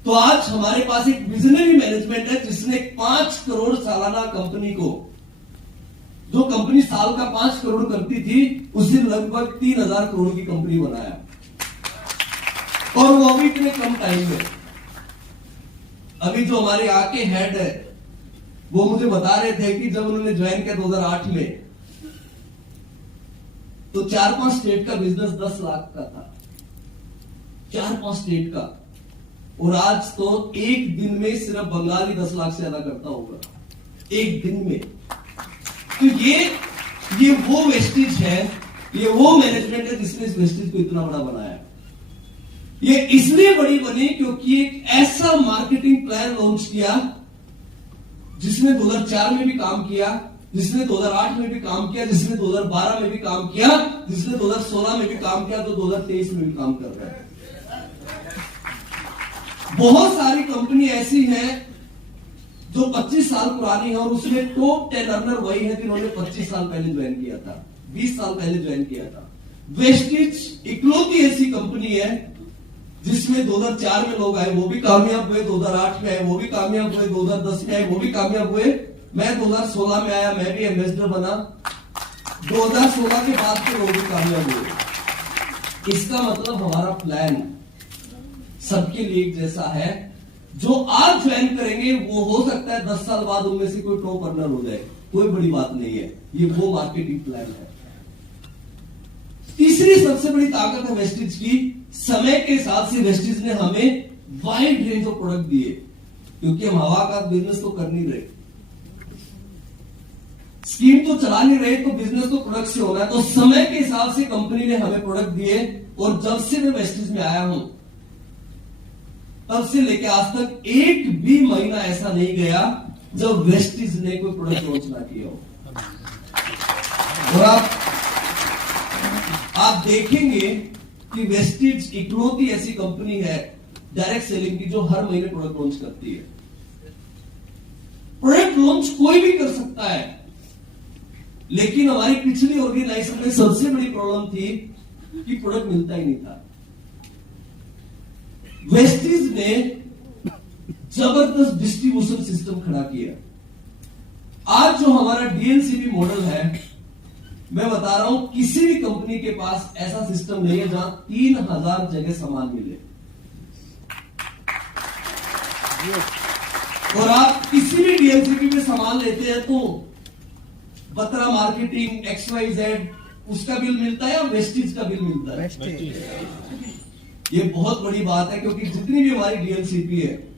तो आज हमारे पास एक विजनरी मैनेजमेंट है, जिसने 5 करोड़ सालाना कंपनी को, जो कंपनी साल का 5 करोड़ करती थी, उसे लगभग 3000 करोड़ की कंपनी बनाया, और वो भी इतने कम टाइम में। अभी जो हमारे आके हेड है, वो मुझे बता रहे थे कि जब उन्होंने ज्वाइन किया 2008 में, तो 4-5 स्टेट का बिजनेस 10 लाख का था, 4-5 स्टेट का। और आज तो एक दिन में सिर्फ बंगाल ही 10 लाख से ज्यादा करता होगा, एक दिन में। तो ये वो वेस्टेज है, ये वो मैनेजमेंट है जिसने इस वेस्टेज को इतना बड़ा बनाया। ये इसलिए बड़ी बनी क्योंकि एक ऐसा मार्केटिंग प्लान लॉन्च किया जिसने 2004 में भी काम किया, जिसने 2008 में भी काम किया, जिसने 2012 में भी काम किया, जिसने 2016 में भी काम किया, तो 2023 में भी काम कर रहा है। बहुत सारी कंपनी ऐसी हैं जो 25 साल पुरानी है, और उसमें टॉप 10 अर्नर वही है जिन्होंने 25 साल पहले ज्वाइन किया था, 20 साल पहले ज्वाइन किया था। वेस्टेज इकलौती ऐसी कंपनी है जिसमें 2004 में लोग आए, वो भी कामयाब हुए, 2008 में आए, वो भी कामयाब हुए, 2010 में आए, वो भी कामयाब हुए। मैं 2016 में आया, मैं भी एम्बेसडर बना, 2016 के बाद के लोग भी कामयाब हुए। इसका मतलब हमारा प्लान सबके लिए एक जैसा है। जो आज ज्वाइन करेंगे वो हो सकता है 10 साल बाद उनमें से कोई टॉप अर्नर हो जाए, कोई बड़ी बात नहीं है। ये वो मार्केटिंग प्लान है। तीसरी सबसे बड़ी ताकत है वेस्टेज की, समय के हिसाब से वेस्टेज ने हमें वाइड रेंज ऑफ प्रोडक्ट दिए, क्योंकि हम हवा का बिजनेस तो कर नहीं रहे, स्कीम तो चला नहीं रहे, तो बिजनेस तो प्रोडक्ट से होना है। तो समय के हिसाब से कंपनी ने हमें प्रोडक्ट दिए, और जब से मैं वेस्टेज में आया हूं तब से लेकर आज तक एक भी महीना ऐसा नहीं गया जब वेस्टेज ने कोई प्रोडक्ट लॉन्च ना किया हो। और आप देखेंगे कि वेस्टेज इकलौती ऐसी कंपनी है डायरेक्ट सेलिंग की जो हर महीने प्रोडक्ट लॉन्च करती है। प्रोडक्ट लॉन्च कोई भी कर सकता है, लेकिन हमारी पिछली ऑर्गेनाइजेशन में सबसे बड़ी प्रॉब्लम थी कि प्रोडक्ट मिलता ही नहीं था। वेस्टेज ने जबरदस्त डिस्ट्रीब्यूशन सिस्टम खड़ा किया। आज जो हमारा डीएलसीपी मॉडल है, मैं बता रहा हूं, किसी भी कंपनी के पास ऐसा सिस्टम नहीं है जहां 3000 जगह सामान मिले। और आप किसी भी डीएलसीपी में सामान लेते हैं तो बत्रा मार्केटिंग XYZ उसका बिल मिलता है या वेस्टेज का बिल मिलता है? ये बहुत बड़ी बात है, क्योंकि जितनी भी हमारी डीएलसीपी है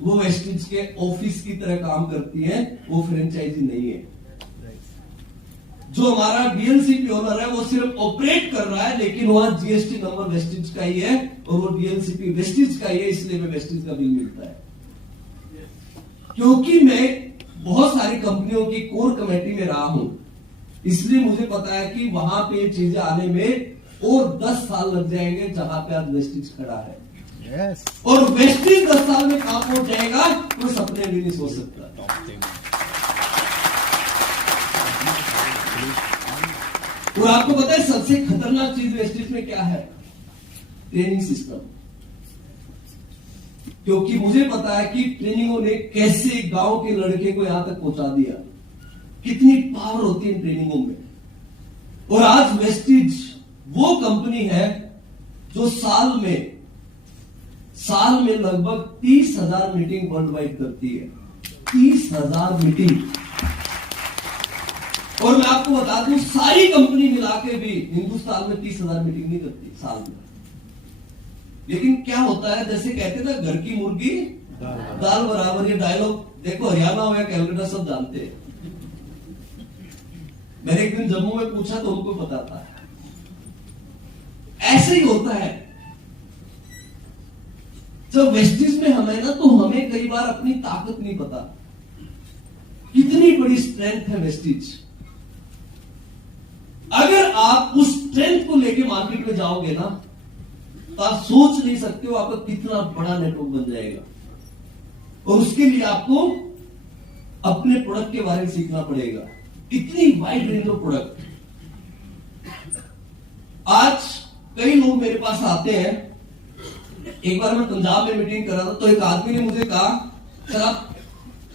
वो वेस्टेज के ऑफिस की तरह काम करती है, वो फ्रेंचाइजी नहीं है। जो हमारा डीएलसीपी ओनर है वो सिर्फ ऑपरेट कर रहा है, लेकिन वहां जीएसटी नंबर वेस्टेज का ही है और वो डीएलसीपी वेस्टेज का ही है, इसलिए हमें वेस्टेज का बिल मिलता है। क्योंकि मैं बहुत सारी कंपनियों की कोर कमेटी में रहा हूं, इसलिए मुझे पता है कि वहां पे ये चीजें आने में और 10 साल लग जाएंगे जहां पे आज वेस्टेज खड़ा है। yes. और वेस्टेज 10 साल में कहां पहुंच जाएगा वो सपने भी नहीं सोच सकता। और आपको पता है सबसे खतरनाक चीज वेस्टेज में क्या है? Training system. क्योंकि मुझे पता है कि ट्रेनिंगों ने कैसे गांव के लड़के को यहां तक पहुंचा दिया, कितनी पावर होती है ट्रेनिंगों में। और आज वेस्टेज वो कंपनी है जो साल में लगभग 30,000 मीटिंग वर्ल्ड वाइड करती है। 30,000 मीटिंग। और मैं आपको बता दूं, सारी कंपनी मिला के भी हिंदुस्तान में 30,000 मीटिंग नहीं करती साल में। लेकिन क्या होता है, जैसे कहते ना, घर की मुर्गी दाल बराबर, ये डायलॉग देखो, हरियाणा हो या कैलकाटा सब जानते हैं। मैंने एक दिन जम्मू में पूछा तो उनको पता था। ऐसे ही होता है जब वेस्टिज में हमें ना, तो हमें कई बार अपनी ताकत नहीं पता, कितनी बड़ी स्ट्रेंथ है वेस्टिज। अगर आप उस स्ट्रेंथ को लेके मार्केट में जाओगे ना, तो आप सोच नहीं सकते हो आपका कितना बड़ा नेटवर्क बन जाएगा। और उसके लिए आपको अपने प्रोडक्ट के बारे में सीखना पड़ेगा। इतनी वाइड रेंज ऑफ प्रोडक्ट। आज कई लोग मेरे पास आते हैं। एक बार मैं पंजाब में मीटिंग कर रहा था, तो एक आदमी ने मुझे कहा, सर आप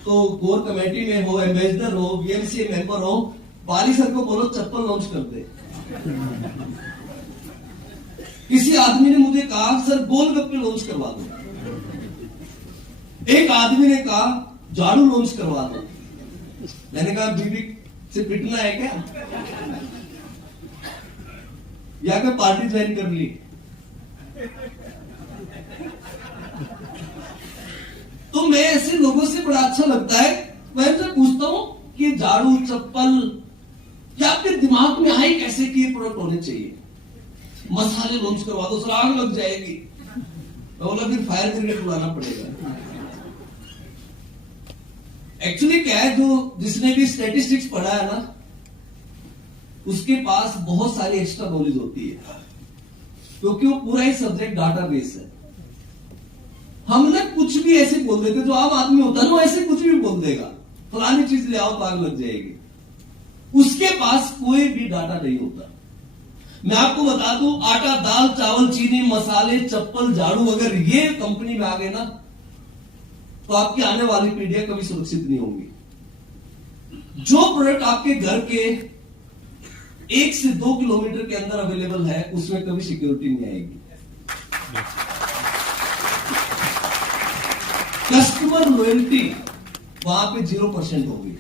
तो कोर कमेटी में हो, एम्बेसडर हो, बीएमसी मेंबर हो, बाली सर को बोलो चप्पल लॉन्च कर दे। किसी आदमी ने मुझे कहा, सर गोलगप्पे लॉन्च करवा दो। एक आदमी ने कहा, झाड़ू लॉन्च करवा दो। मैंने कहा, बीबी से पिटना है क्या, या क्या पार्टी ज्वाइन कर ली? तो मैं ऐसे लोगों से बड़ा अच्छा लगता है। मैं उनसे पूछता हूं कि झाड़ू, चप्पल, क्या आपके दिमाग में आए कैसे कि ये प्रोडक्ट होने चाहिए? मसाले लॉन्च करवा दो, सर आग लग जाएगी। बोला फिर फायर ब्रिगेड बुलाना पड़ेगा। एक्चुअली क्या है, जो जिसने भी स्टैटिस्टिक्स पढ़ा है ना, उसके पास बहुत सारी एक्स्ट्रा नॉलेज होती है, क्योंकि वो पूरा ही सब्जेक्ट डाटाबेस है। हम ना कुछ भी ऐसे बोल देते, जो आम आदमी होता है ना, ऐसे कुछ भी बोल देगा, फलानी चीज ले आओ तो आग लग जाएगी। उसके पास कोई भी डाटा नहीं होता। मैं आपको बता दूं, आटा, दाल, चावल, चीनी, मसाले, चप्पल, झाड़ू, अगर ये कंपनी में आ गए ना, तो आपकी आने वाली पीढ़ियां कभी सुरक्षित नहीं होंगी। जो प्रोडक्ट आपके घर के 1 से 2 किलोमीटर के अंदर अवेलेबल है, उसमें कभी सिक्योरिटी नहीं आएगी। कस्टमर लॉयल्टी वहां पे 0% होगी।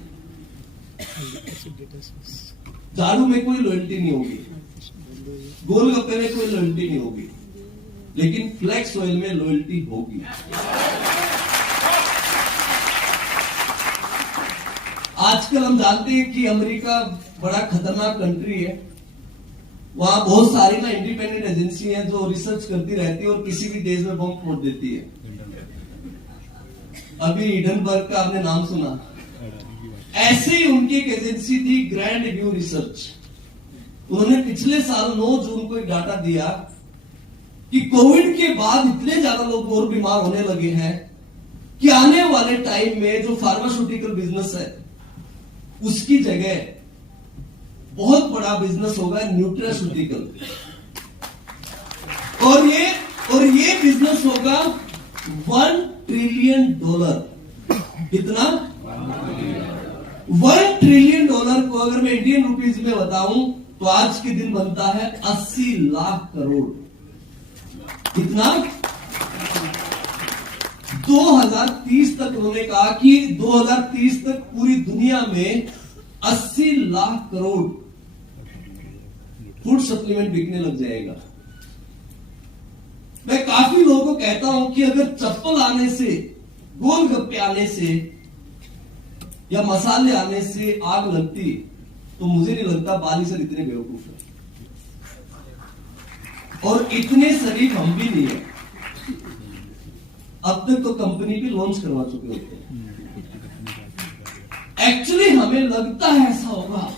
झाड़ू में कोई लॉयल्टी नहीं होगी, गोलगप्पे में कोई लॉयल्टी नहीं होगी, लेकिन फ्लेक्स ऑयल में लॉयल्टी होगी। आजकल हम जानते हैं कि अमेरिका बड़ा खतरनाक कंट्री है। वहां बहुत सारी ना इंडिपेंडेंट एजेंसी है जो रिसर्च करती रहती है और किसी भी देश में बम फोड़ देती है। अभी हिडनबर्ग का आपने नाम सुना, ऐसे ही उनकी एक एजेंसी थी, ग्रैंड व्यू रिसर्च। उन्होंने पिछले साल 9 जून को एक डाटा दिया कि कोविड के बाद इतने ज्यादा लोग और बीमार होने लगे हैं कि आने वाले टाइम में जो फार्मास्यूटिकल बिजनेस है, उसकी जगह बहुत बड़ा बिजनेस होगा न्यूट्रास्यूटिकल। और ये बिजनेस होगा $1 ट्रिलियन। कितना? $1 ट्रिलियन को अगर मैं इंडियन रुपीज में बताऊं तो आज के दिन बनता है 80 लाख करोड़। कितना? 2030 तक उन्होंने कहा कि 2030 तक पूरी दुनिया में 80 लाख करोड़ फूड सप्लीमेंट बिकने लग जाएगा। मैं काफी लोगों को कहता हूं कि अगर चप्पल आने से, गोलगप्पे आने से या मसाले आने से आग लगती, तो मुझे नहीं लगता बाली सर इतने बेवकूफ है, और इतने शरीफ हम भी नहीं है। अब तक तो कंपनी भी लॉन्च करवा चुके होते हैं। एक्चुअली हमें लगता है ऐसा होगा,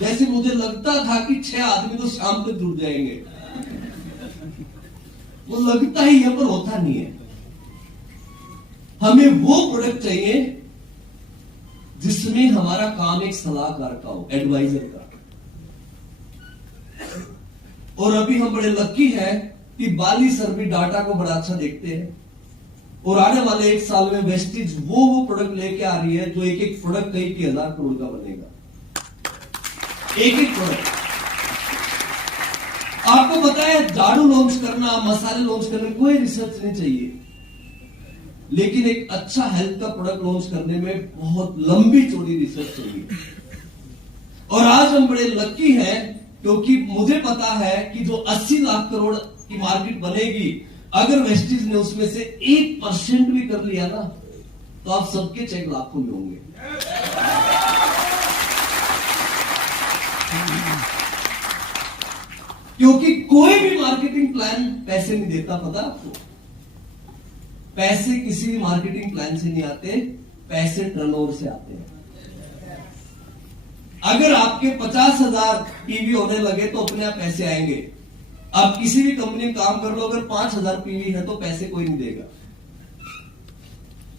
जैसे मुझे लगता था कि 6 आदमी तो शाम तक जुड़ जाएंगे। वो लगता ही है, पर होता नहीं है। हमें वो प्रोडक्ट चाहिए जिसमें हमारा काम एक सलाहकार का हो, एडवाइजर का। और अभी हम बड़े लकी हैं कि बाली सर भी डाटा को बड़ा अच्छा देखते हैं, और आने वाले 1 साल में वेस्टिज वो प्रोडक्ट लेके आ रही है जो एक प्रोडक्ट कई 1000 करोड़ का बनेगा। एक प्रोडक्ट। आपको पता है, झाड़ू लॉन्च करना, मसाले लॉन्च करने में कोई रिसर्च नहीं चाहिए, लेकिन एक अच्छा हेल्थ का प्रोडक्ट लॉन्च करने में बहुत लंबी चौड़ी रिसर्च चाहिए। और आज हम बड़े लकी हैं क्योंकि मुझे पता है कि जो 80 लाख करोड़ की मार्केट बनेगी, अगर वेस्टीज ने उसमें से 1% भी कर लिया ना, तो आप सबके चेक लाखों में होंगे। क्योंकि कोई भी मार्केटिंग प्लान पैसे नहीं देता, पता आपको? पैसे किसी भी मार्केटिंग प्लान से नहीं आते, पैसे टर्नओवर से आते हैं। अगर आपके 50,000 पीवी होने लगे तो अपने आप पैसे आएंगे। आप किसी भी कंपनी में काम कर लो, अगर 5,000 पीवी है तो पैसे कोई नहीं देगा।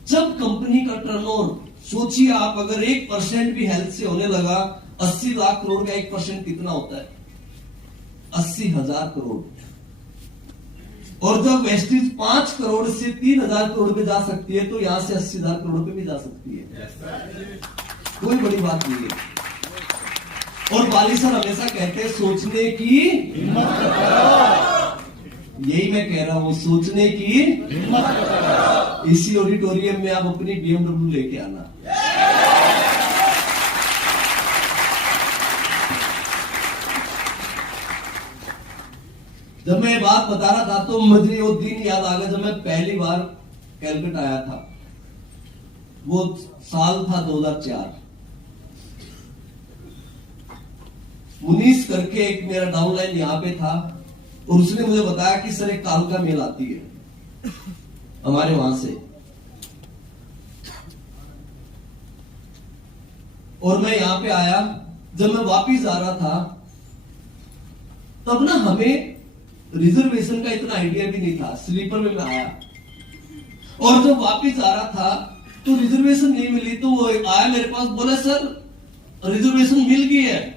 जब कंपनी का टर्नओवर, सोचिए आप, अगर 1% भी हेल्थ से होने लगा, 80 लाख करोड़ का 1% कितना होता है? 80,000 करोड़। और जब वेस्टीज 5 करोड़ से 3,000 करोड़ पे जा सकती है, तो यहां से 80,000 करोड़ पे भी जा सकती है। कोई बड़ी बात नहीं है। और बाली सर हमेशा कहते हैं सोचने की हिम्मत करो। यही मैं कह रहा हूं, सोचने की हिम्मत करो। इसी ऑडिटोरियम में आप अपनी BMW लेके आना। जब मैं ये बात बता रहा था तो मुझे वो दिन याद आ गया जब मैं पहली बार कैलकटा आया था। वो साल था 2004। मुनीस करके एक मेरा डाउनलाइन यहां पे था, और उसने मुझे बताया कि सर एक कालका मेल आती है हमारे वहां से, और मैं यहां पे आया। जब मैं वापिस आ रहा था तब ना हमें रिजर्वेशन का इतना आइडिया भी नहीं था। स्लीपर में मैं आया, और जब वापिस आ रहा था तो रिजर्वेशन नहीं मिली। तो वो आया मेरे पास, बोला सर रिजर्वेशन मिल गई है।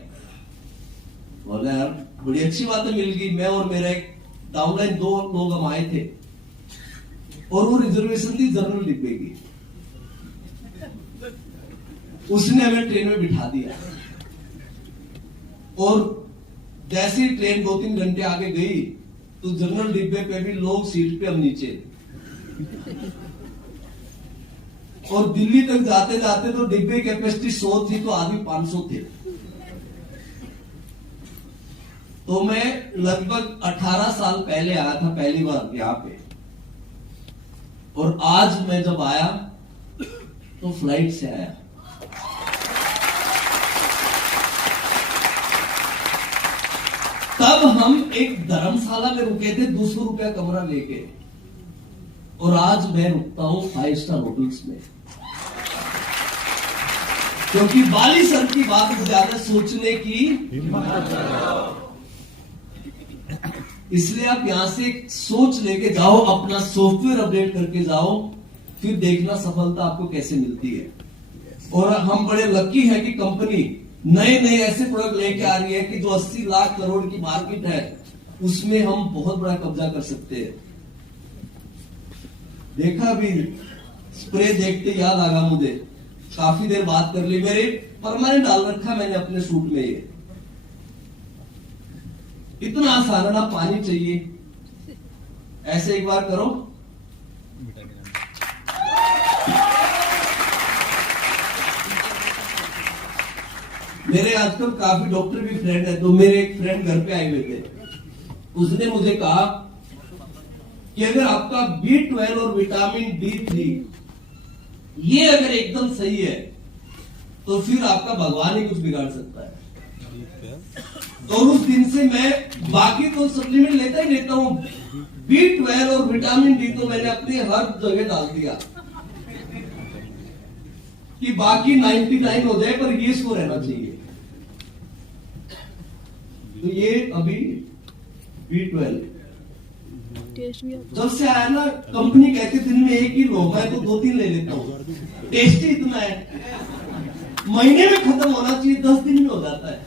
बोला यार बड़ी अच्छी बात है, मिल गई। मैं और मेरा एक डाउनलाइन 2 लोग हम आए थे, और वो रिजर्वेशन थी जनरल डिब्बे की। उसने हमें ट्रेन में बिठा दिया, और जैसे ही ट्रेन 2-3 घंटे आगे गई तो जनरल डिब्बे पे भी लोग सीट पे, हम नीचे। और दिल्ली तक जाते जाते तो डिब्बे कैपेसिटी 100 थी, तो आदमी 500 थे। तो मैं लगभग 18 साल पहले आया था पहली बार यहां पे, और आज मैं जब आया तो फ्लाइट से आया। तब हम एक धर्मशाला में रुके थे 200 रुपया कमरा लेके, और आज मैं रुकता हूं 5 स्टार होटल्स में। क्योंकि बाली सर की बात ज्यादा सोचने की हिम्मत, इसलिए आप यहां से सोच लेके जाओ, अपना सॉफ्टवेयर अपडेट करके जाओ, फिर देखना सफलता आपको कैसे मिलती है। और हम बड़े लकी हैं कि कंपनी नए नए ऐसे प्रोडक्ट लेके आ रही है कि जो 80 लाख करोड़ की मार्केट है, उसमें हम बहुत बड़ा कब्जा कर सकते हैं। देखा भी, स्प्रे देखते याद आ गया मुझे, काफी देर बात कर ली। मेरे परमानेंट डाल रखा मैंने अपने सूट में। ये इतना आसान है ना, पानी चाहिए, ऐसे एक बार करो, मेरे आजकल काफी डॉक्टर भी फ्रेंड है, तो मेरे एक फ्रेंड घर पे आए हुए थे। उसने मुझे कहा कि अगर आपका B12 और विटामिन D3 ये अगर एकदम सही है, तो फिर आपका भगवान ही कुछ बिगाड़ सकता है। तो उस दिन से मैं बाकी तो सप्लीमेंट लेता ही लेता हूं, B12 और विटामिन D तो मैंने अपनी हर जगह डाल दिया कि बाकी 99 हो जाए, पर ये इसको रहना चाहिए। तो ये अभी B12 जब से आया ना, कंपनी कहती दिन में 1 ही लो, मैं तो 2-3 ले लेता हूं। टेस्टी इतना है, महीने में खत्म होना चाहिए, 10 दिन में हो जाता है।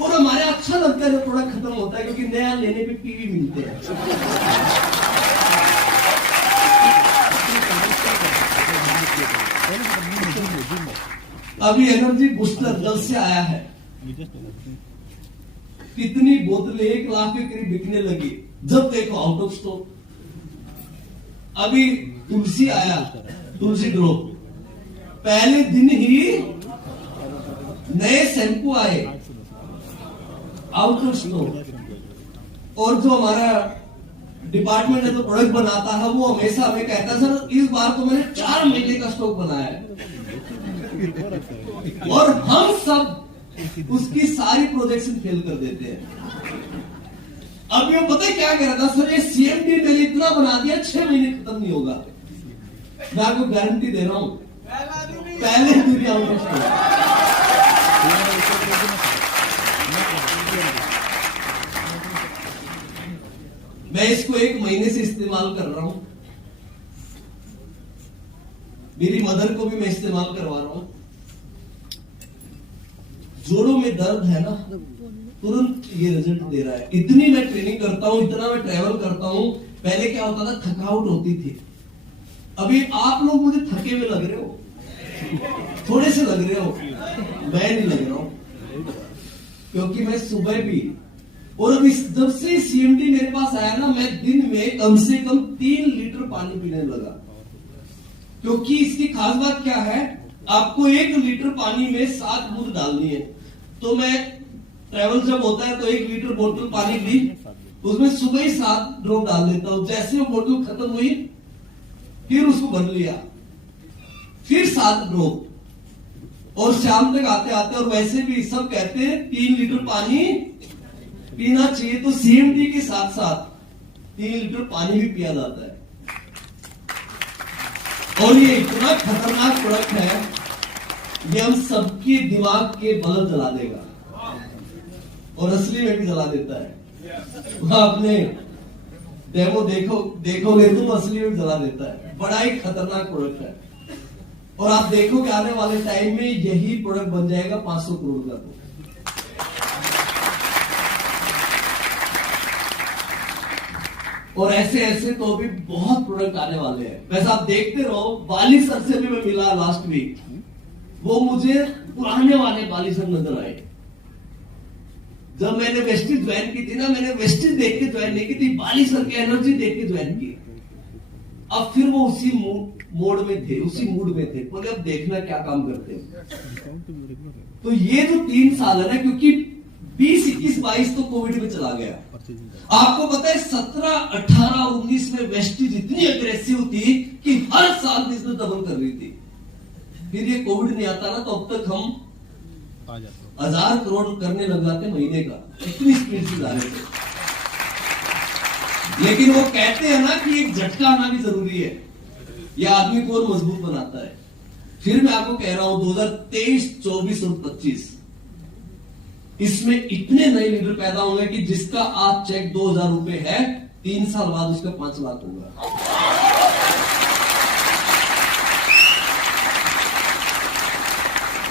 और हमारे अच्छा लगता है जब प्रोडक्ट खत्म होता है, क्योंकि नया लेने पे पीवी मिलते हैं। अभी एनर्जी बूस्टर जब से आया है, कितनी बोतलें 1 लाख के करीब बिकने लगी, जब देखो आउट ऑफ स्टॉक। अभी तुलसी आया, तुलसी ड्रॉप, पहले दिन ही नए शैम्पू आए आउट ऑफ स्टॉक, और जो हमारा डिपार्टमेंट है जो प्रोडक्ट बनाता है वो हमेशा हमें कहता है सर इस बार तो मैंने 4 महीने का स्टॉक बनाया है, और हम सब उसकी सारी प्रोजेक्शन फेल कर देते हैं। अब ये पता है क्या कह रहा था, सर ये सीएमडी मैंने इतना बना दिया 6 महीने खत्म नहीं होगा। मैं आपको गारंटी दे रहा हूं पहले दिन ही आउट ऑफ स्टॉक। मैं इसको 1 महीने से इस्तेमाल कर रहा हूं, मेरी मदर को भी मैं इस्तेमाल करवा रहा हूं। जोड़ों में दर्द है ना, तुरंत ये रिजल्ट दे रहा है। इतनी मैं ट्रेनिंग करता हूं, इतना मैं ट्रैवल करता हूं। पहले क्या होता था, थकावट होती थी। अभी आप लोग मुझे थके हुए लग रहे हो, थोड़े से लग रहे हो, मैं नहीं लग रहा हूं, क्योंकि मैं सुबह भी, और अभी जब से सीएमडी मेरे पास आया ना, मैं दिन में कम से कम 3 लीटर पानी पीने लगा। क्योंकि इसकी खास बात क्या है, आपको 1 लीटर पानी में 7 बूंद डालनी है। तो मैं ट्रैवल जब होता है तो 1 लीटर बोतल पानी ली, उसमें सुबह ही 7 ड्रॉप डाल देता हूं। जैसे वो बोतल खत्म हुई फिर उसको भर लिया, फिर 7 ड्रॉप, और शाम तक आते आते, और वैसे भी सब कहते हैं 3 लीटर पानी पीना चाहिए, तो सीएमडी के साथ साथ 3 लीटर पानी भी पिया जाता है। और ये इतना खतरनाक प्रोडक्ट है, ये हम सबके दिमाग के बल्ब जला देगा, और असली में भी जला देता है। आपने डेमो देखोगे तुम, असली में जला देता है। बड़ा ही खतरनाक प्रोडक्ट है, और आप देखोगे आने वाले टाइम में यही प्रोडक्ट बन जाएगा 500 करोड़ का। और ऐसे ऐसे तो भी बहुत प्रोडक्ट आने वाले हैं। वैसे आप देखते रहो, बाली सर से भी मैं मिला लास्ट वीक, वो मुझे पुराने वाले बाली सर नजर आए। जब मैंने वेस्टेज ज्वाइन की थी ना, मैंने वेस्टेज देख के ज्वाइन नहीं की थी, बाली सर की एनर्जी देख के ज्वाइन की। अब फिर वो उसी मोड में थे, उसी मूड में थे, बोले अब देखना क्या काम करते हैं। तो ये जो 3 साल है ना, क्योंकि 20, 21, 22 तो कोविड में चला गया। आपको पता है 17, 18 और 19 में वेस्टेज इतनी अग्रेसिव थी कि हर साल बिजनेस डबल कर रही थी। फिर ये कोविड नहीं आता ना, तो अब तक हम 1000 करोड़ करने लग जाते महीने का, इतनी स्पीड से जा रहे थे। लेकिन वो कहते हैं ना कि एक झटका आना भी जरूरी है, यह आदमी को और मजबूत बनाता है। फिर मैं आपको कह रहा हूं 2023, 24 और 25 इसमें इतने नए लीडर पैदा होंगे कि जिसका आज चेक 2000 रुपए है, 3 साल बाद उसका 5 लाख होगा।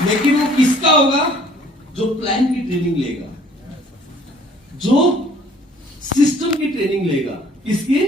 लेकिन वो किसका होगा? जो प्लान की ट्रेनिंग लेगा, जो सिस्टम की ट्रेनिंग लेगा। किसकी?